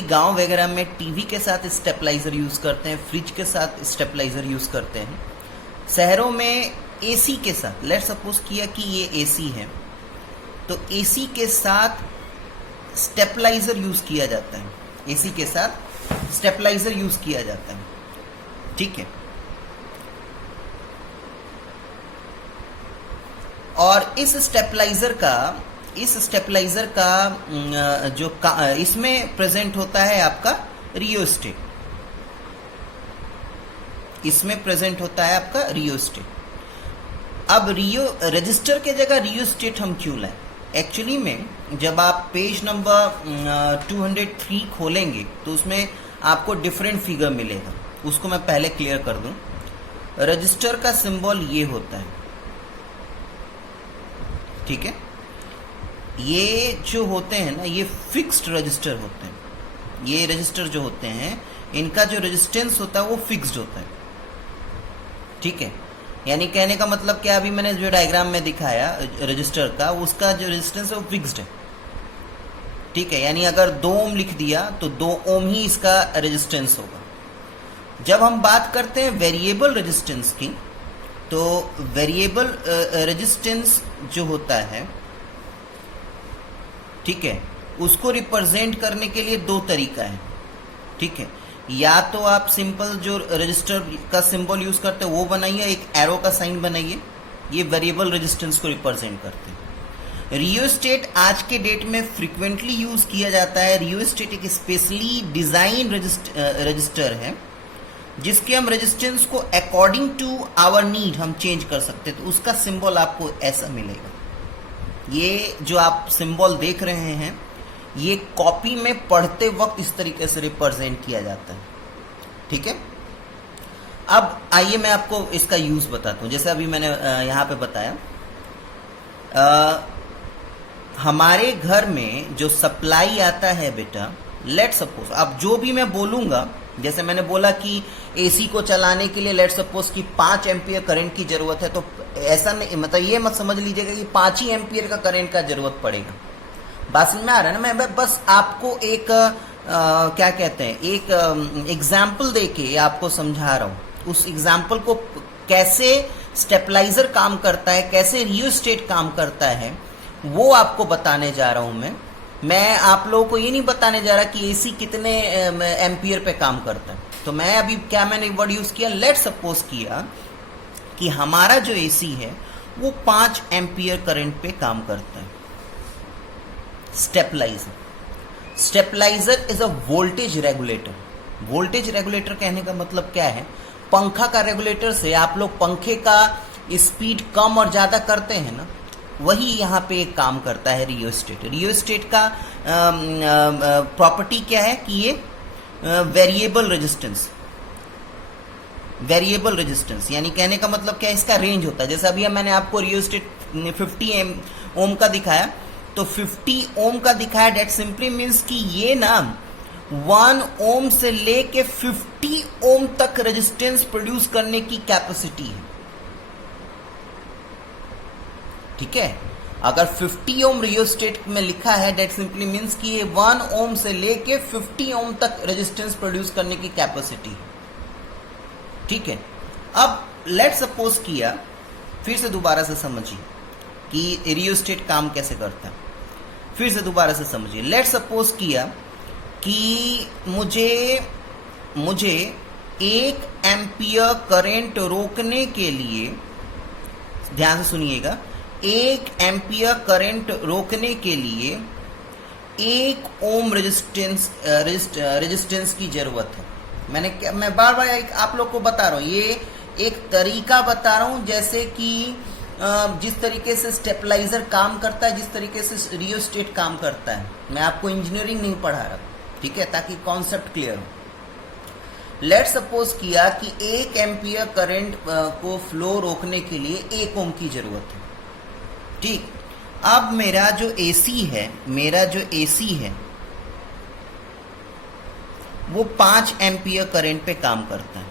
गांव वगैरह में टीवी के साथ स्टेबलाइजर यूज करते हैं, फ्रिज के साथ स्टेबलाइजर यूज करते हैं। शहरों में एसी के साथ, लेट सपोज किया कि ये एसी है, तो एसी के साथ स्टेबलाइजर यूज किया जाता है। एसी के साथ स्टेबलाइजर यूज किया जाता है, ठीक है। और इस स्टेबलाइजर का जो इसमें प्रेजेंट होता है आपका रियोस्टेट, इसमें प्रेजेंट होता है आपका रियोस्टेट। अब रजिस्टर के जगह रियोस्टेट हम क्यों लाए? एक्चुअली में जब आप पेज नंबर 203 खोलेंगे तो उसमें आपको डिफरेंट फिगर मिलेगा, उसको मैं पहले क्लियर कर दूं। रजिस्टर का सिंबल ये होता है, ठीक है। ये जो होते हैं ना, ये फिक्स्ड रजिस्टर होते हैं। ये रजिस्टर जो होते हैं, इनका जो रेजिस्टेंस होता है वो फिक्स्ड होता है, ठीक है। यानी कहने का मतलब क्या, अभी मैंने जो डायग्राम में दिखाया रजिस्टर का, उसका जो रेजिस्टेंस है वो फिक्स्ड है, ठीक है। यानी अगर 2 ओम लिख दिया तो 2 ओम ही इसका रेजिस्टेंस होगा। जब हम बात करते हैं वेरिएबल रेजिस्टेंस की, तो वेरिएबल रेजिस्टेंस जो होता है, ठीक है, उसको रिप्रेजेंट करने के लिए 2 तरीका है, ठीक है। या तो आप सिंपल जो रजिस्टर का सिंबल यूज करते हैं वो बनाइए, एक एरो का साइन बनाइए, ये वेरिएबल रेजिस्टेंस को रिप्रेजेंट करते हैं। रियोस्टेट आज के डेट में फ्रीक्वेंटली यूज किया जाता है। रियोस्टेट एक स्पेशली डिजाइन रजिस्टर है जिसके हम रेजिस्टेंस को अकॉर्डिंग टू आवर नीड हम चेंज कर सकते हैं। तो उसका सिंबल आपको ऐसा मिलेगा। ये जो आप सिंबल देख रहे हैं, ये कॉपी में पढ़ते वक्त इस तरीके से रिप्रेजेंट किया जाता है, ठीक है। अब आइए मैं आपको इसका यूज बताता हूं। जैसे अभी मैंने यहां पे बताया, हमारे घर में जो सप्लाई आता है बेटा, लेट सपोज अब जो भी मैं बोलूंगा, जैसे मैंने बोला कि एसी को चलाने के लिए लेट सपोज कि 5 एम्पियर करंट की जरूरत है, तो ऐसा नहीं, मतलब ये मत समझ लीजिएगा कि 5 ही एम्पियर का करंट का जरूरत पड़ेगा। बात समझ में आ रहा है ना? मैं बस आपको एक क्या कहते हैं, एक एग्जाम्पल देके आपको समझा रहा हूं। उस एग्जाम्पल को कैसे स्टेबलाइजर काम करता है, कैसे रियोस्टेट काम करता है, वो आपको बताने जा रहा हूं मैं आप लोगों को ये नहीं बताने जा रहा कि एसी कितने एम्पियर पे काम करता है। तो मैं अभी क्या मैंने वर्ड यूज किया, लेट सपोज किया कि हमारा जो एसी है वो 5 एम्पियर करंट पे काम करता है। Stabiliser is a voltage regulator. Voltage regulator कहने का मतलब क्या है, पंखा का रेगुलेटर से आप लोग पंखे का स्पीड कम और ज्यादा करते हैं ना, वही यहाँ पे एक काम करता है रियोस्टेट। रियोस्टेट का प्रॉपर्टी क्या है कि ये वेरिएबल रेजिस्टेंस यानी कहने का मतलब क्या है, इसका रेंज होता है। जैसे अभी मैंने आपको रियोस्टेट 50 ओम का दिखाया, तो 50 ओम का दिखाया, डेट सिंपली मीन्स कि ये ना 1 ओम से लेके 50 ओम तक रेजिस्टेंस प्रोड्यूस करने की कैपेसिटी है। ठीक है, अगर 50 ओम रियोस्टेट में लिखा है, डेट सिंपली मीन्स कि ये 1 ओम से लेके 50 ओम तक रेजिस्टेंस प्रोड्यूस करने की कैपेसिटी है। ठीक है, अब लेट सपोज किया, फिर से दोबारा से समझिए कि रियोस्टेट काम कैसे करता है, फिर से दोबारा से समझिए। लेट सपोज किया कि मुझे 1 एम्पियर करंट रोकने के लिए, ध्यान से सुनिएगा, 1 एम्पियर करंट रोकने के लिए 1 ओम रेजिस्टेंस की जरूरत है। मैं बार बार आप लोग को बता रहा हूं, ये एक तरीका बता रहा हूं, जैसे कि जिस तरीके से स्टेबलाइजर काम करता है, जिस तरीके से रियोस्टेट काम करता है। मैं आपको इंजीनियरिंग नहीं पढ़ा रहा, ठीक है, ताकि कॉन्सेप्ट क्लियर हो। लेट सपोज किया कि 1 एम्पियर करंट को फ्लो रोकने के लिए 1 ओम की जरूरत है। ठीक, अब मेरा जो एसी है वो 5 एम्पियर करंट पे काम करता है।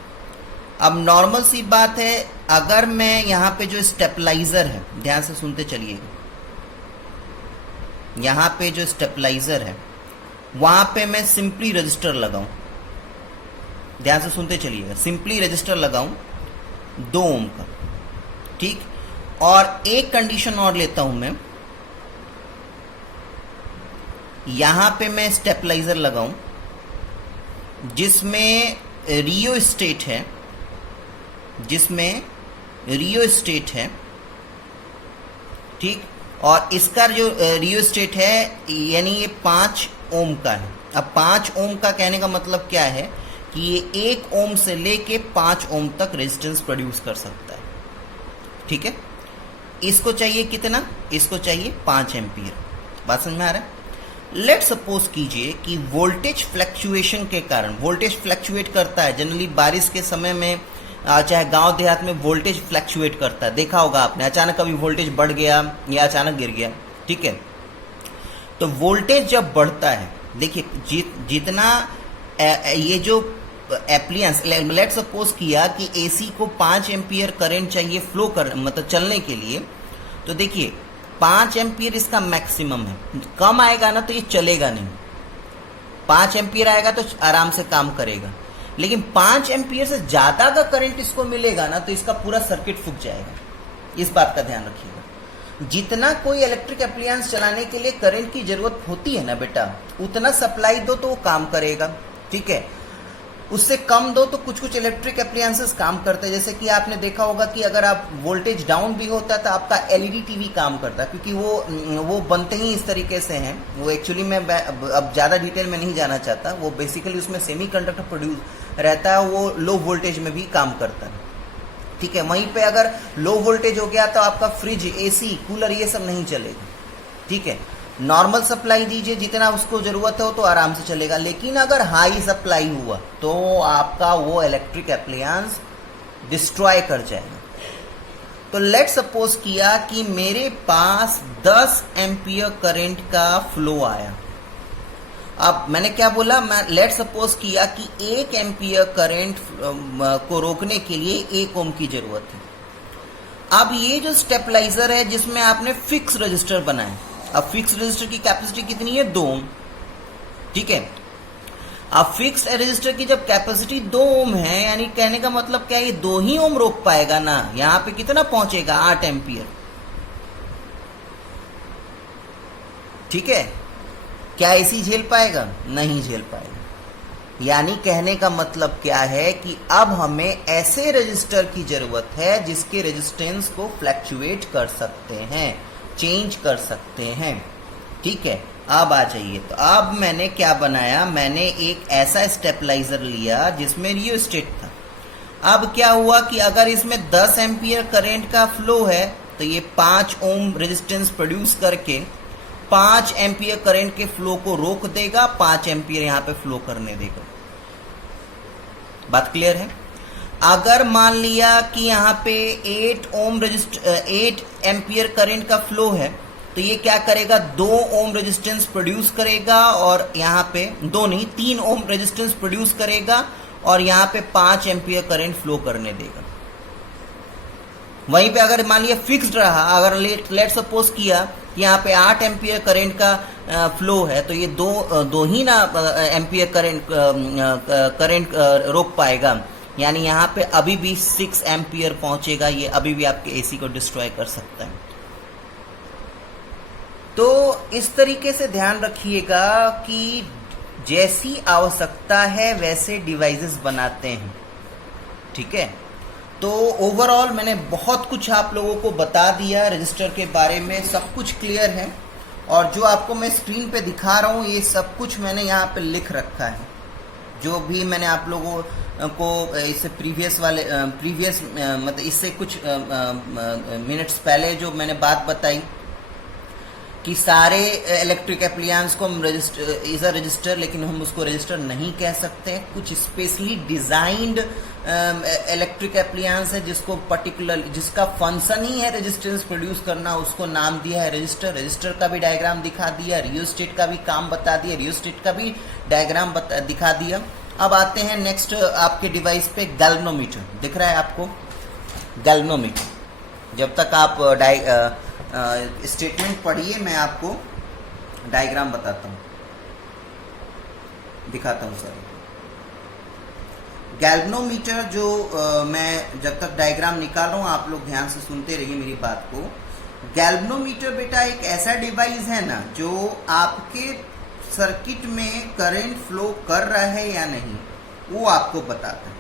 अब नॉर्मल सी बात है, अगर मैं यहां पे जो स्टेबलाइजर है, ध्यान से सुनते चलिएगा, यहां पे जो स्टेबलाइजर है वहां पे मैं सिंपली रजिस्टर लगाऊं, ध्यान से सुनते चलिएगा, सिंपली रजिस्टर लगाऊं 2 ओम का। ठीक, और एक कंडीशन और लेता हूं मैं, यहां पे मैं स्टेबलाइजर लगाऊं जिसमें रियोस्टेट है, ठीक, और इसका जो रियोस्टेट है यानी ये 5 ओम का है। अब 5 ओम का कहने का मतलब क्या है कि ये 1 ओम से लेके 5 ओम तक रेजिस्टेंस प्रोड्यूस कर सकता है। ठीक है, इसको चाहिए कितना, इसको चाहिए 5 एम्पियर। बात समझ में आ रहा है? लेट सपोज कीजिए कि वोल्टेज फ्लक्चुएशन के कारण, वोल्टेज फ्लक्चुएट करता है जनरली बारिश के समय में, चाहे गांव देहात में वोल्टेज फ्लक्चुएट करता है, देखा होगा आपने, अचानक कभी वोल्टेज बढ़ गया या अचानक गिर गया। ठीक है, तो वोल्टेज जब बढ़ता है, देखिए जितना ये जो एप्लियंस, लेट सपोज किया कि एसी को 5 एम्पियर करंट चाहिए फ्लो कर, मतलब चलने के लिए, तो देखिए 5 एम्पियर इसका मैक्सिमम है। कम आएगा ना तो ये चलेगा नहीं, 5 एम्पियर आएगा तो आराम से काम करेगा, लेकिन 5 एम्पियर से ज्यादा का करंट इसको मिलेगा ना तो इसका पूरा सर्किट फूक जाएगा। इस बात का ध्यान रखिएगा। जितना कोई इलेक्ट्रिक एप्लियंस चलाने के लिए करंट की जरूरत होती है ना बेटा, उतना सप्लाई दो तो वो काम करेगा। ठीक है, उससे कम दो तो कुछ कुछ इलेक्ट्रिक एप्लियंसेस काम करते हैं। जैसे कि आपने देखा होगा कि अगर आप वोल्टेज डाउन भी होता है तो आपका एलईडी टीवी काम करता है, क्योंकि वो बनते ही इस तरीके से हैं। वो एक्चुअली मैं अब ज़्यादा डिटेल में नहीं जाना चाहता, वो बेसिकली उसमें सेमीकंडक्टर प्रोड्यूस रहता है, वो लो वोल्टेज में भी काम करता है। ठीक है, वहीं पे अगर लो वोल्टेज हो गया तो आपका फ्रिज, एसी, कूलर ये सब नहीं चलेगा। ठीक है, नॉर्मल सप्लाई दीजिए, जितना उसको जरूरत हो तो आराम से चलेगा, लेकिन अगर हाई सप्लाई हुआ तो आपका वो इलेक्ट्रिक एप्लियंस डिस्ट्रॉय कर जाएगा। तो लेट सपोज किया कि मेरे पास 10 एम्पियर करंट का फ्लो आया। अब मैंने क्या बोला, मैं लेट सपोज किया कि 1 एम्पियर करंट को रोकने के लिए 1 ओम की जरूरत है। अब ये जो स्टेबलाइजर है जिसमें आपने फिक्स रजिस्टर बनाया, अब फिक्स रजिस्टर की कैपेसिटी कितनी है, 2 ओम। ठीक है, अब फिक्स्ड रेजिस्टर की जब कैपेसिटी 2 ओम है, यानी कहने का मतलब क्या, ये 2 ही ओम रोक पाएगा ना। यहां पे कितना पहुंचेगा, 8 एम्पियर। ठीक है, क्या एसी झेल पाएगा, नहीं झेल पाएगा। यानी कहने का मतलब क्या है कि अब हमें ऐसे रेजिस्टर की जरूरत है जिसके रेजिस्टेंस को फ्लैक्चुएट कर सकते हैं, चेंज कर सकते हैं। ठीक है, अब आ जाइए। तो अब मैंने क्या बनाया, मैंने एक ऐसा स्टेबलाइजर लिया जिसमें रियोस्टेट था। अब क्या हुआ कि अगर इसमें 10 एम्पियर करंट का फ्लो है तो ये 5 ओम रेजिस्टेंस प्रोड्यूस करके 5 एम्पियर करंट के फ्लो को रोक देगा, 5 एम्पियर यहां पे फ्लो करने देगा। बात क्लियर है। अगर मान लिया कि यहां पे 8 एम्पियर करंट का फ्लो है तो ये क्या करेगा, 2 ओम रेजिस्टेंस प्रोड्यूस करेगा और यहां पे 2 नहीं 3 ओम रेजिस्टेंस प्रोड्यूस करेगा और यहां पे 5 एम्पियर करंट फ्लो करने देगा। वहीं पे अगर मान लिया फिक्स्ड रहा, अगर लेट सपोज किया कि यहाँ पे 8 एम्पियर करंट का फ्लो है तो ये दो ही ना एम्पियर करंट रोक पाएगा, यानी यहाँ पे अभी भी 6 एम्पियर पहुंचेगा। ये अभी भी आपके एसी को डिस्ट्रॉय कर सकता है। तो इस तरीके से ध्यान रखिएगा कि जैसी आवश्यकता है वैसे डिवाइसेस बनाते हैं। ठीक है, तो ओवरऑल मैंने बहुत कुछ आप लोगों को बता दिया रजिस्टर के बारे में, सब कुछ क्लियर है। और जो आपको मैं स्क्रीन पे दिखा रहा हूँ ये सब कुछ मैंने यहाँ पे लिख रखा है, जो भी मैंने आप लोगों को इससे प्रीवियस मतलब इससे कुछ मिनट्स पहले जो मैंने बात बताई कि सारे इलेक्ट्रिक एप्लियंस को हम इज अ रजिस्टर, लेकिन हम उसको रजिस्टर नहीं कह सकते। कुछ स्पेशली डिजाइंड इलेक्ट्रिक एप्लियंस है जिसको पर्टिकुलर, जिसका फंक्शन ही है रेजिस्टेंस प्रोड्यूस करना, उसको नाम दिया है रजिस्टर। रजिस्टर का भी डायग्राम दिखा दिया, रियोस्टेट का भी काम बता दिया, रियोस्टेट का भी डायग्राम दिखा दिया। अब आते हैं नेक्स्ट आपके डिवाइस पे, गैल्वेनोमीटर दिख रहा है आपको, गैल्वेनोमीटर। जब तक आप स्टेटमेंट पढ़िए मैं आपको डायग्राम बताता हूं, दिखाता हूं। सर गैल्वेनोमीटर जो मैं जब तक डायग्राम निकाल रहा हूं आप लोग ध्यान से सुनते रहिए मेरी बात को। गैल्वेनोमीटर बेटा एक ऐसा डिवाइस है ना जो आपके सर्किट में करंट फ्लो कर रहा है या नहीं वो आपको बताता है।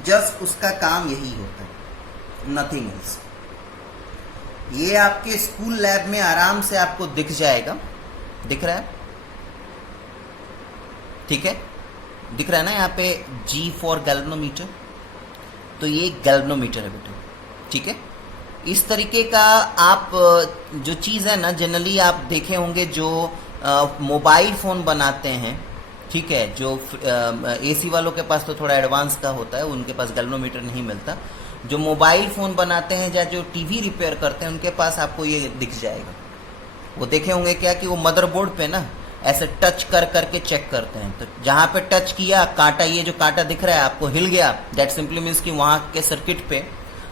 जस्ट उसका काम यही होता है, नथिंग एल्स। ये आपके स्कूल लैब में आराम से आपको दिख जाएगा, दिख रहा है, ठीक है, दिख रहा है ना यहाँ पे G फॉर गैल्वेनोमीटर। तो ये गैल्वेनोमीटर है बेटा, ठीक है। इस तरीके का आप जो चीज़ है ना जनरली आप देखे होंगे जो मोबाइल फ़ोन बनाते हैं, ठीक है, जो एसी वालों के पास तो थोड़ा एडवांस का होता है, उनके पास गैल्वेनोमीटर नहीं मिलता। जो मोबाइल फ़ोन बनाते हैं या जो टीवी रिपेयर करते हैं उनके पास आपको ये दिख जाएगा। वो देखे होंगे क्या कि वो मदरबोर्ड पे ना ऐसे टच कर करके चेक करते हैं। तो जहाँ पे टच किया कांटा, ये जो कांटा दिख रहा है आपको हिल गया, दैट सिंपली मीन्स कि वहाँ के सर्किट पे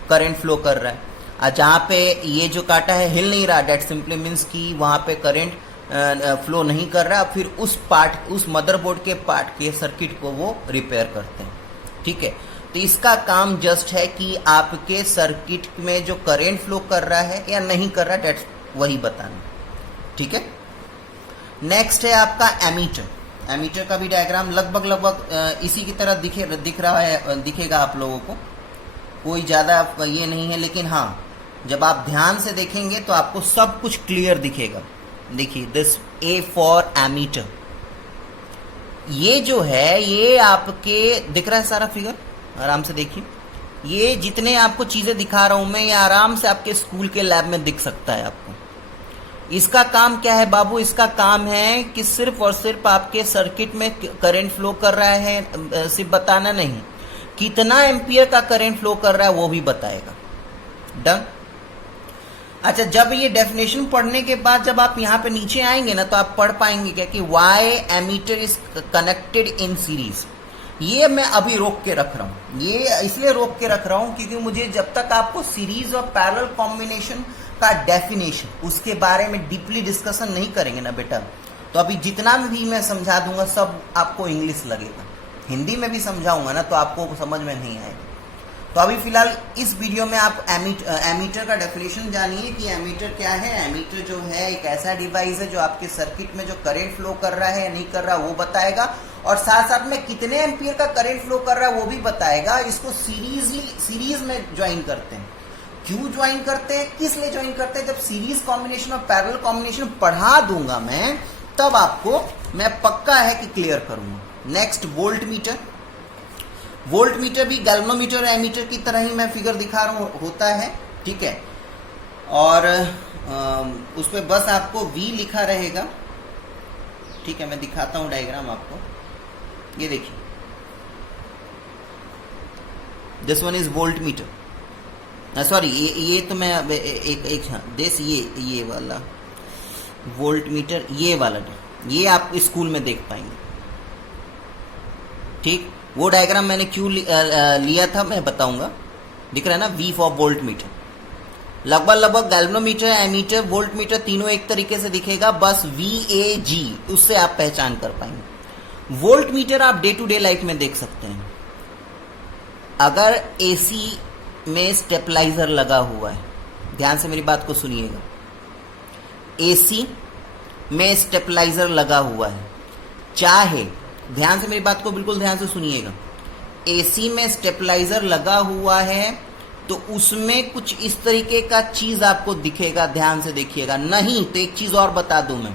करंट फ्लो कर रहा है। और जहाँ पे ये जो कांटा है हिल नहीं रहा, दैट सिंपली मीन्स कि वहाँ पे करंट फ्लो नहीं कर रहा। फिर उस मदरबोर्ड के पार्ट के सर्किट को वो रिपेयर करते हैं, ठीक है। तो इसका काम जस्ट है कि आपके सर्किट में जो करंट फ्लो कर रहा है या नहीं कर रहा, दैट वही बताना, ठीक है। नेक्स्ट है आपका एमीटर। एमीटर का भी डायग्राम लगभग इसी की तरह दिखेगा आप लोगों को, कोई ज़्यादा ये नहीं है, लेकिन हाँ जब आप ध्यान से देखेंगे तो आपको सब कुछ क्लियर दिखेगा। देखिए दिस ए फॉर एमीटर, ये जो है ये आपके दिख रहा है सारा फिगर, आराम से देखिए। ये जितने आपको चीज़ें दिखा रहा हूं मैं, ये आराम से आपके स्कूल के लैब में दिख सकता है आपको। इसका काम क्या है बाबू, इसका काम है कि सिर्फ और सिर्फ आपके सर्किट में करंट फ्लो कर रहा है सिर्फ बताना नहीं, कितना एम्पियर का करंट फ्लो कर रहा है वो भी बताएगा। डन। अच्छा, जब ये डेफिनेशन पढ़ने के बाद जब आप यहाँ पे नीचे आएंगे ना तो आप पढ़ पाएंगे क्या कि why ammeter is connected in series. ये मैं अभी रोक के रख रहा हूँ, ये इसलिए रोक के रख रहा हूँ क्योंकि मुझे जब तक आपको सीरीज और पैरेलल कॉम्बिनेशन का डेफिनेशन उसके बारे में डीपली डिस्कशन नहीं करेंगे ना बेटा, तो अभी जितना भी मैं समझा दूंगा सब आपको इंग्लिश लगेगा, हिंदी में भी समझाऊंगा ना तो आपको समझ में नहीं आएगा। तो अभी फिलहाल इस वीडियो में आप एमीटर का डेफिनेशन जानिए कि एमीटर क्या है। एमीटर जो है एक ऐसा डिवाइस है जो आपके सर्किट में जो करंट फ्लो कर रहा है या नहीं कर रहा वो बताएगा, और साथ साथ में कितने एम्पियर का करंट फ्लो कर रहा है वो भी बताएगा। इसको सीरीज में ज्वाइन करते हैं। क्यों ज्वाइन करते हैं, किस लिए ज्वाइन करते हैं? जब सीरीज कॉम्बिनेशन और पैरेलल कॉम्बिनेशन पढ़ा दूंगा मैं, तब आपको मैं पक्का है कि क्लियर करूंगा। Next, volt meter. Volt meter भी गैल्वेनोमीटर और एमीटर की तरह ही मैं फिगर दिखा रहा हूं होता है, ठीक है। और उस पर बस आपको V लिखा रहेगा, ठीक है। मैं दिखाता हूं डायग्राम आपको, ये देखिए, this one is volt meter, sorry ये तो मैं एक हाँ दिस ये वाला वोल्ट मीटर, ये वाला ये आप स्कूल में देख पाएंगे, ठीक। वो डायग्राम मैंने क्यों लिया था मैं बताऊंगा। दिख रहा है ना, V फॉर वोल्ट मीटर। लगभग गैल्वेनोमीटर, एमीटर, वोल्ट मीटर तीनों एक तरीके से दिखेगा, बस VAG उससे आप पहचान कर पाएंगे। वोल्ट मीटर आप डे टू डे लाइफ में देख सकते हैं। अगर AC में स्टेबलाइजर लगा हुआ है, ध्यान से मेरी बात को सुनिएगा, AC में स्टेबलाइजर लगा हुआ है, चाहे ध्यान से मेरी बात को बिल्कुल ध्यान से सुनिएगा, AC में स्टेबलाइजर लगा हुआ है तो उसमें कुछ इस तरीके का चीज आपको दिखेगा, ध्यान से देखिएगा। नहीं तो एक चीज और बता दूं मैं,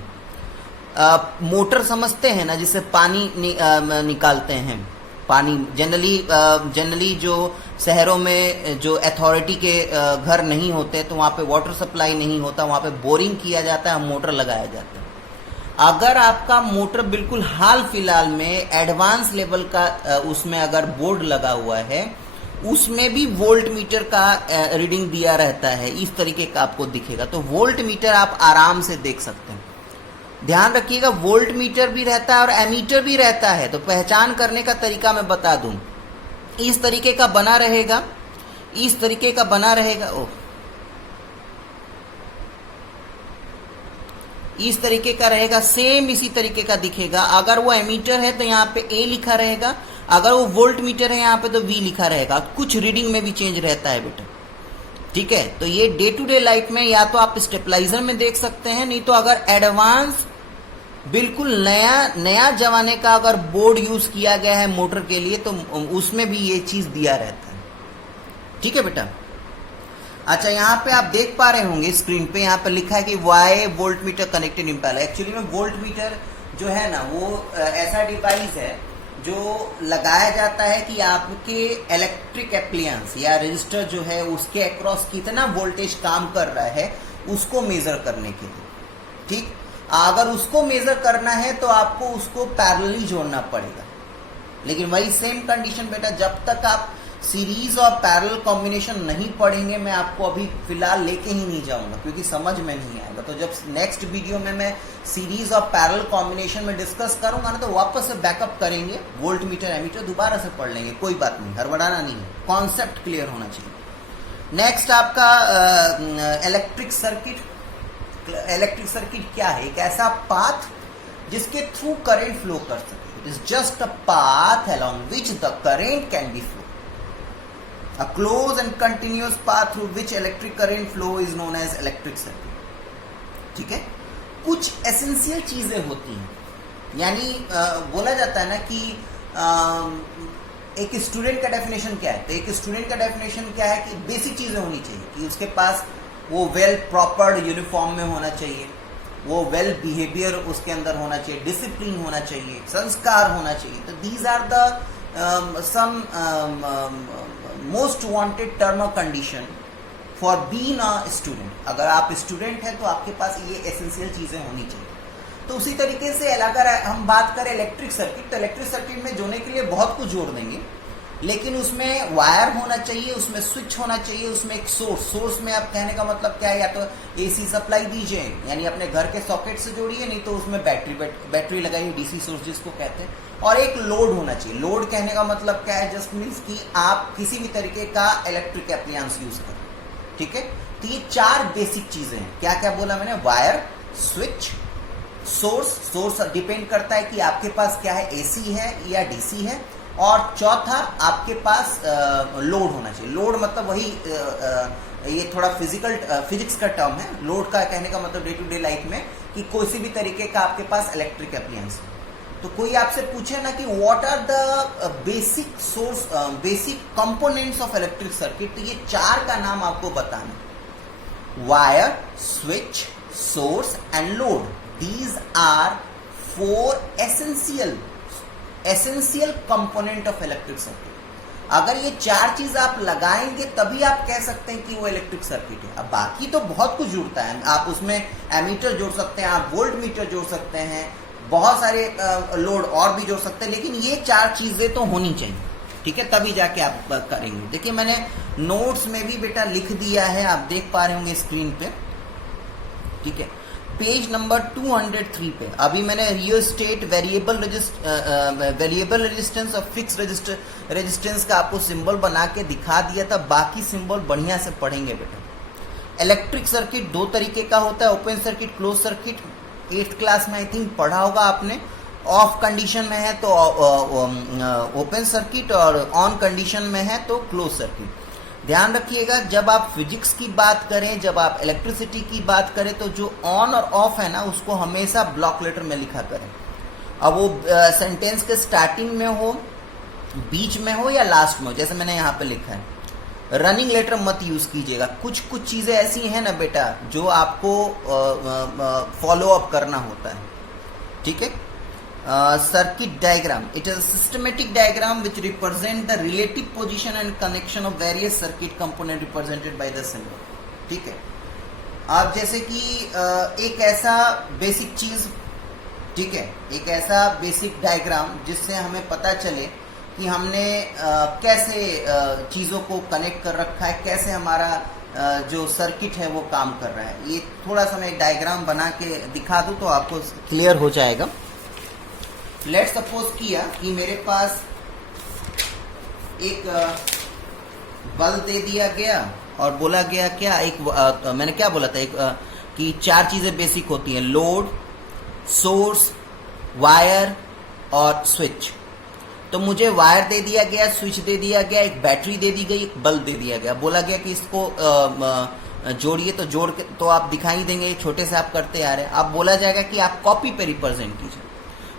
मोटर समझते हैं ना, जिससे पानी निकालते हैं। पानी जनरली जो शहरों में जो अथॉरिटी के घर नहीं होते तो वहाँ पे वाटर सप्लाई नहीं होता, वहाँ पे बोरिंग किया जाता है, मोटर लगाया जाता है। अगर आपका मोटर बिल्कुल हाल फिलहाल में एडवांस लेवल का उसमें अगर बोर्ड लगा हुआ है, उसमें भी वोल्ट मीटर का रीडिंग दिया रहता है, इस तरीके का आपको दिखेगा। तो वोल्ट मीटर आप आराम से देख सकते हैं। ध्यान रखिएगा, वोल्ट मीटर भी रहता है और एमीटर भी रहता है। तो पहचान करने का तरीका मैं बता दूं, इस तरीके का बना रहेगा, इस तरीके का बना रहेगा, इस तरीके का रहेगा, सेम इसी तरीके का दिखेगा। अगर वो एमीटर है तो यहाँ पे A लिखा रहेगा, अगर वो वोल्ट मीटर है यहाँ पे तो V लिखा रहेगा। कुछ रीडिंग में भी चेंज रहता है बेटा, ठीक है। तो ये डे टू डे लाइफ में या तो आप स्टेबलाइजर में देख सकते हैं, नहीं तो अगर एडवांस बिल्कुल नया जमाने का अगर बोर्ड यूज किया गया है मोटर के लिए तो उसमें भी ये चीज दिया रहता है, ठीक है बेटा। अच्छा, यहाँ पे आप देख पा रहे होंगे स्क्रीन पे, यहाँ पे लिखा है कि why voltmeter connected in parallel. Actually में वोल्ट मीटर जो है ना वो ऐसा डिवाइस है जो लगाया जाता है कि आपके इलेक्ट्रिक एप्लियंस या रजिस्टर जो है उसके अक्रॉस कितना वोल्टेज काम कर रहा है उसको मेजर करने के लिए, ठीक। अगर उसको मेजर करना है तो आपको उसको पैरेलली जोड़ना पड़ेगा, लेकिन वही सेम कंडीशन बेटा, जब तक आप सीरीज और पैरेलल कॉम्बिनेशन नहीं पढ़ेंगे मैं आपको अभी फिलहाल लेके ही नहीं जाऊंगा, क्योंकि समझ में नहीं आएगा। तो जब नेक्स्ट वीडियो में मैं सीरीज और पैरेलल कॉम्बिनेशन में डिस्कस करूंगा ना, तो वापस से बैकअप करेंगे, वोल्ट मीटर एमीटर दोबारा से पढ़ लेंगे, कोई बात नहीं, हड़बड़ाना नहीं है, कॉन्सेप्ट क्लियर होना चाहिए। नेक्स्ट आपका इलेक्ट्रिक सर्किट। इलेक्ट्रिक सर्किट क्या है? एक ऐसा पाथ जिसके थ्रू करंट फ्लो कर सके। It is just a path along which the current can be flow. A closed and continuous path through which electric current flow is known as electric circuit. ठीक है, कुछ essential चीजें होती हैं, यानी बोला जाता है ना कि एक स्टूडेंट का डेफिनेशन क्या है, तो एक स्टूडेंट का डेफिनेशन क्या है कि बेसिक चीजें होनी चाहिए कि उसके पास वो वेल प्रॉपर्ड यूनिफॉर्म में होना चाहिए, वो वेल बिहेवियर उसके अंदर होना चाहिए, डिसिप्लिन होना चाहिए, संस्कार होना चाहिए। तो these are the some most wanted term और condition for being a student. अगर आप स्टूडेंट हैं तो आपके पास ये एसेंशियल चीजें होनी चाहिए। तो उसी तरीके से अगर हम बात करें इलेक्ट्रिक सर्किट, तो इलेक्ट्रिक सर्किट में जोड़ने के लिए बहुत कुछ जोड़ देंगे, लेकिन उसमें वायर होना चाहिए, उसमें स्विच होना चाहिए, उसमें एक सोर्स में आप कहने का मतलब क्या है, या तो AC सप्लाई दीजिए यानी अपने घर के सॉकेट से जोड़िए, नहीं तो उसमें बैटरी लगाइए, DC सोर्स जिसको कहते हैं, और एक लोड होना चाहिए। लोड कहने का मतलब क्या है, जस्ट मीन्स कि आप किसी भी तरीके का इलेक्ट्रिक एप्लायंस यूज करें, ठीक है। तो ये चार बेसिक चीजें हैं। क्या क्या बोला मैंने? वायर, स्विच, सोर्स डिपेंड करता है कि आपके पास क्या है, एसी है या डीसी है। और चौथा आपके पास लोड होना चाहिए। लोड मतलब वही ये थोड़ा फिजिक्स का टर्म है। लोड का कहने का मतलब डे टू डे लाइफ में कि कोई भी तरीके का आपके पास इलेक्ट्रिक अप्लायंस है। तो कोई आपसे पूछे ना कि what are the basic components of electric circuit, तो ये चार का नाम आपको बताना। Wire, switch, source and load, these are 4 essential component of electric circuit. अगर ये चार चीज आप लगाएंगे तभी आप कह सकते हैं कि वो इलेक्ट्रिक सर्किट है। अब बाकी तो बहुत कुछ जुड़ता है, आप उसमें एमीटर जोड़ सकते हैं, आप वोल्ट मीटर जोड़ सकते हैं, बहुत सारे लोड और भी जोड़ सकते हैं, लेकिन ये चार चीजें तो होनी चाहिए, ठीक है, तभी जाके आप करेंगे। देखिए मैंने नोट्स में भी बेटा लिख दिया है, आप देख पा रहे होंगे स्क्रीन पे, ठीक है, पेज नंबर 203 पे। अभी मैंने रियोस्टेट, वेरिएबल रेजिस्टेंस और फिक्स रेजिस्टेंस का आपको सिंबल बना के दिखा दिया था। बाकी सिंबल बढ़िया से पढ़ेंगे बेटा। इलेक्ट्रिक सर्किट दो तरीके का होता है, open circuit, close circuit. 8th class में आई थिंक पढ़ा होगा आपने। ऑफ कंडीशन में है तो ओपन सर्किट और ऑन कंडीशन में है तो क्लोज सर्किट। ध्यान रखिएगा, जब आप फिजिक्स की बात करें, जब आप इलेक्ट्रिसिटी की बात करें, तो जो ऑन और ऑफ है ना, उसको हमेशा ब्लॉक लेटर में लिखा करें। अब वो सेंटेंस के स्टार्टिंग में हो, बीच में हो या लास्ट में हो, जैसे मैंने यहाँ पे लिखा है। रनिंग लेटर मत यूज कीजिएगा। कुछ चीजें ऐसी हैं ना बेटा जो आपको फॉलो अप करना होता है, ठीक है। Circuit diagram, it is a systematic diagram which represent the relative position and connection of various circuit component represented by the symbol, ठीक है। आप जैसे कि एक ऐसा बेसिक चीज, ठीक है, एक ऐसा बेसिक डायग्राम जिससे हमें पता चले कि हमने कैसे चीज़ों को कनेक्ट कर रखा है, कैसे हमारा जो सर्किट है वो काम कर रहा है। ये थोड़ा सा मैं एक डायग्राम बना के दिखा दूं तो आपको क्लियर हो जाएगा। लेट्स सपोज किया कि मेरे पास एक बल्ब दे दिया गया और बोला गया क्या, मैंने क्या बोला था, कि चार चीज़ें बेसिक होती हैं, लोड, सोर्स, वायर और स्विच। तो मुझे वायर दे दिया गया, स्विच दे दिया गया, एक बैटरी दे दी गई, एक बल्ब दे दिया गया। बोला गया कि इसको जोड़िए, तो जोड़ के तो आप दिखाई देंगे, छोटे से आप करते आ रहे हैं। अब बोला जाएगा कि आप कॉपी पे रिप्रेजेंट कीजिए।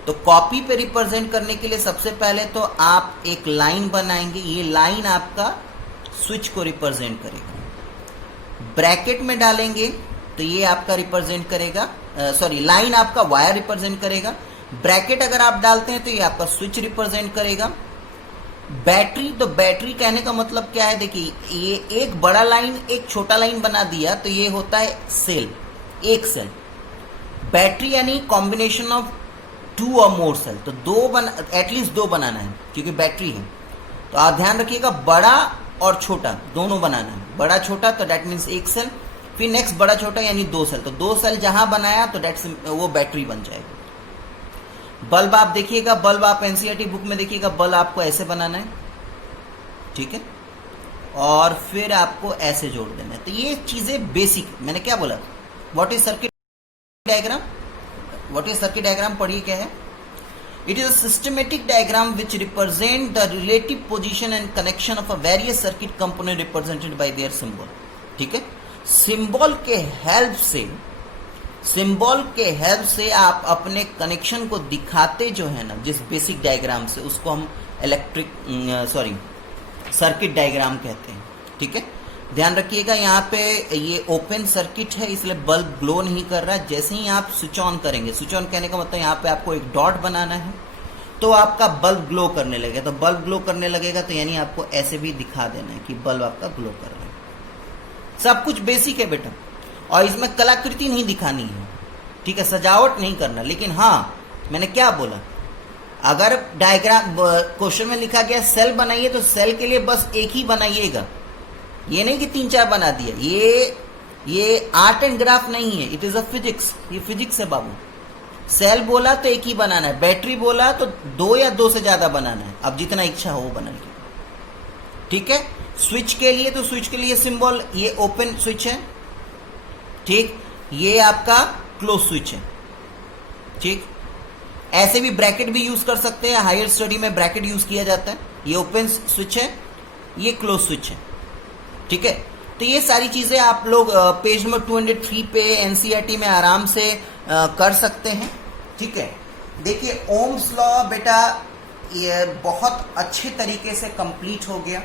तो कॉपी पे रिप्रेजेंट करने के लिए सबसे पहले तो आप एक लाइन बनाएंगे। ये लाइन आपका स्विच को रिप्रेजेंट करेगा। ब्रैकेट में डालेंगे तो ये आपका रिप्रेजेंट करेगा, लाइन आपका वायर रिप्रेजेंट करेगा। ब्रैकेट अगर आप डालते हैं तो ये आपका स्विच रिप्रेजेंट करेगा। बैटरी, तो बैटरी कहने का मतलब क्या है, देखिए ये एक बड़ा लाइन एक छोटा लाइन बना दिया तो ये होता है सेल, एक सेल। बैटरी यानी कॉम्बिनेशन ऑफ 2 और मोर सेल, तो एटलीस्ट 2 बनाना है क्योंकि बैटरी है। तो आप ध्यान रखिएगा, बड़ा और छोटा दोनों बनाना है। बड़ा छोटा तो डेट मीन्स एक सेल, फिर नेक्स्ट बड़ा छोटा यानी 2 सेल, तो 2 सेल जहां बनाया तो डेट वो बैटरी बन जाएगा। बल्ब आप देखिएगा, बल्ब आप एनसीईआरटी बुक में देखिएगा, बल्ब आपको ऐसे बनाना है, ठीक है, और फिर आपको ऐसे जोड़ देना है। तो ये चीजें बेसिक, मैंने क्या बोला, what is circuit diagram, what is circuit diagram पढ़िए क्या है। It is a systematic diagram which represent the relative position and connection of a various circuit component represented by there symbol, ठीक है। सिंबल के help से आप अपने connection को दिखाते जो है ना, जिस बेसिक डायग्राम से, उसको हम सर्किट डायग्राम कहते हैं, ठीक है। ध्यान रखिएगा, यहाँ पे ये ओपन सर्किट है इसलिए बल्ब ग्लो नहीं कर रहा है। जैसे ही आप स्विच ऑन करेंगे, स्विच ऑन कहने का मतलब यहाँ पे आपको एक डॉट बनाना है तो आपका बल्ब ग्लो करने लगेगा। तो बल्ब ग्लो करने लगेगा तो यानी आपको ऐसे भी दिखा देना है कि बल्ब आपका ग्लो कर रहा है। सब कुछ बेसिक है बेटा, और इसमें कलाकृति नहीं दिखानी है, ठीक है, सजावट नहीं करना। लेकिन हाँ, मैंने क्या बोला, अगर डायग्राम क्वेश्चन में लिखा गया सेल बनाइए तो सेल के लिए बस एक ही बनाइएगा, ये नहीं कि 3-4 बना दिया। ये आर्ट एंड ग्राफ नहीं है, इट इज अ फिजिक्स, ये फिजिक्स है बाबू। सेल बोला तो एक ही बनाना है, बैटरी बोला तो 2 या 2 से ज्यादा बनाना है, अब जितना इच्छा हो वो बना लीजिए, ठीक है। स्विच के लिए तो स्विच के लिए सिंबल ये ओपन स्विच है, ठीक, ये आपका क्लोज स्विच है, ठीक। ऐसे भी ब्रैकेट भी यूज कर सकते हैं, हायर स्टडी में ब्रैकेट यूज किया जाता है। ये ओपन स्विच है, ये क्लोज स्विच है, ठीक है। तो ये सारी चीजें आप लोग पेज नंबर 203 पे एनसीईआरटी में आराम से कर सकते हैं, ठीक है। देखिए ओम्स लॉ बेटा ये बहुत अच्छे तरीके से कंप्लीट हो गया।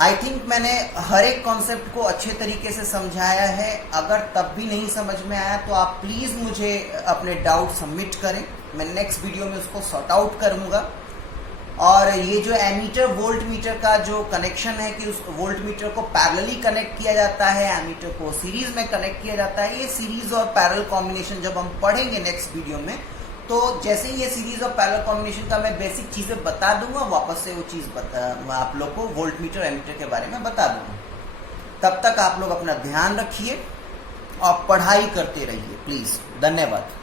आई थिंक मैंने हर एक कॉन्सेप्ट को अच्छे तरीके से समझाया है। अगर तब भी नहीं समझ में आया तो आप प्लीज़ मुझे अपने डाउट सबमिट करें, मैं नेक्स्ट वीडियो में उसको सॉर्ट आउट करूँगा। और ये जो एमीटर वोल्ट मीटर का जो कनेक्शन है कि उस वोल्ट मीटर को पैरेलली कनेक्ट किया जाता है, एमीटर को सीरीज में कनेक्ट किया जाता है, ये सीरीज और पैरेलल कॉम्बिनेशन जब हम पढ़ेंगे नेक्स्ट वीडियो में, तो जैसे ही ये सीरीज और पैरेलल कॉम्बिनेशन का मैं बेसिक चीज़ें बता दूंगा, वापस से वो चीज़ आप लोग को वोल्ट मीटर एमीटर के बारे में बता दूंगा। तब तक आप लोग अपना ध्यान रखिए और पढ़ाई करते रहिए प्लीज़। धन्यवाद।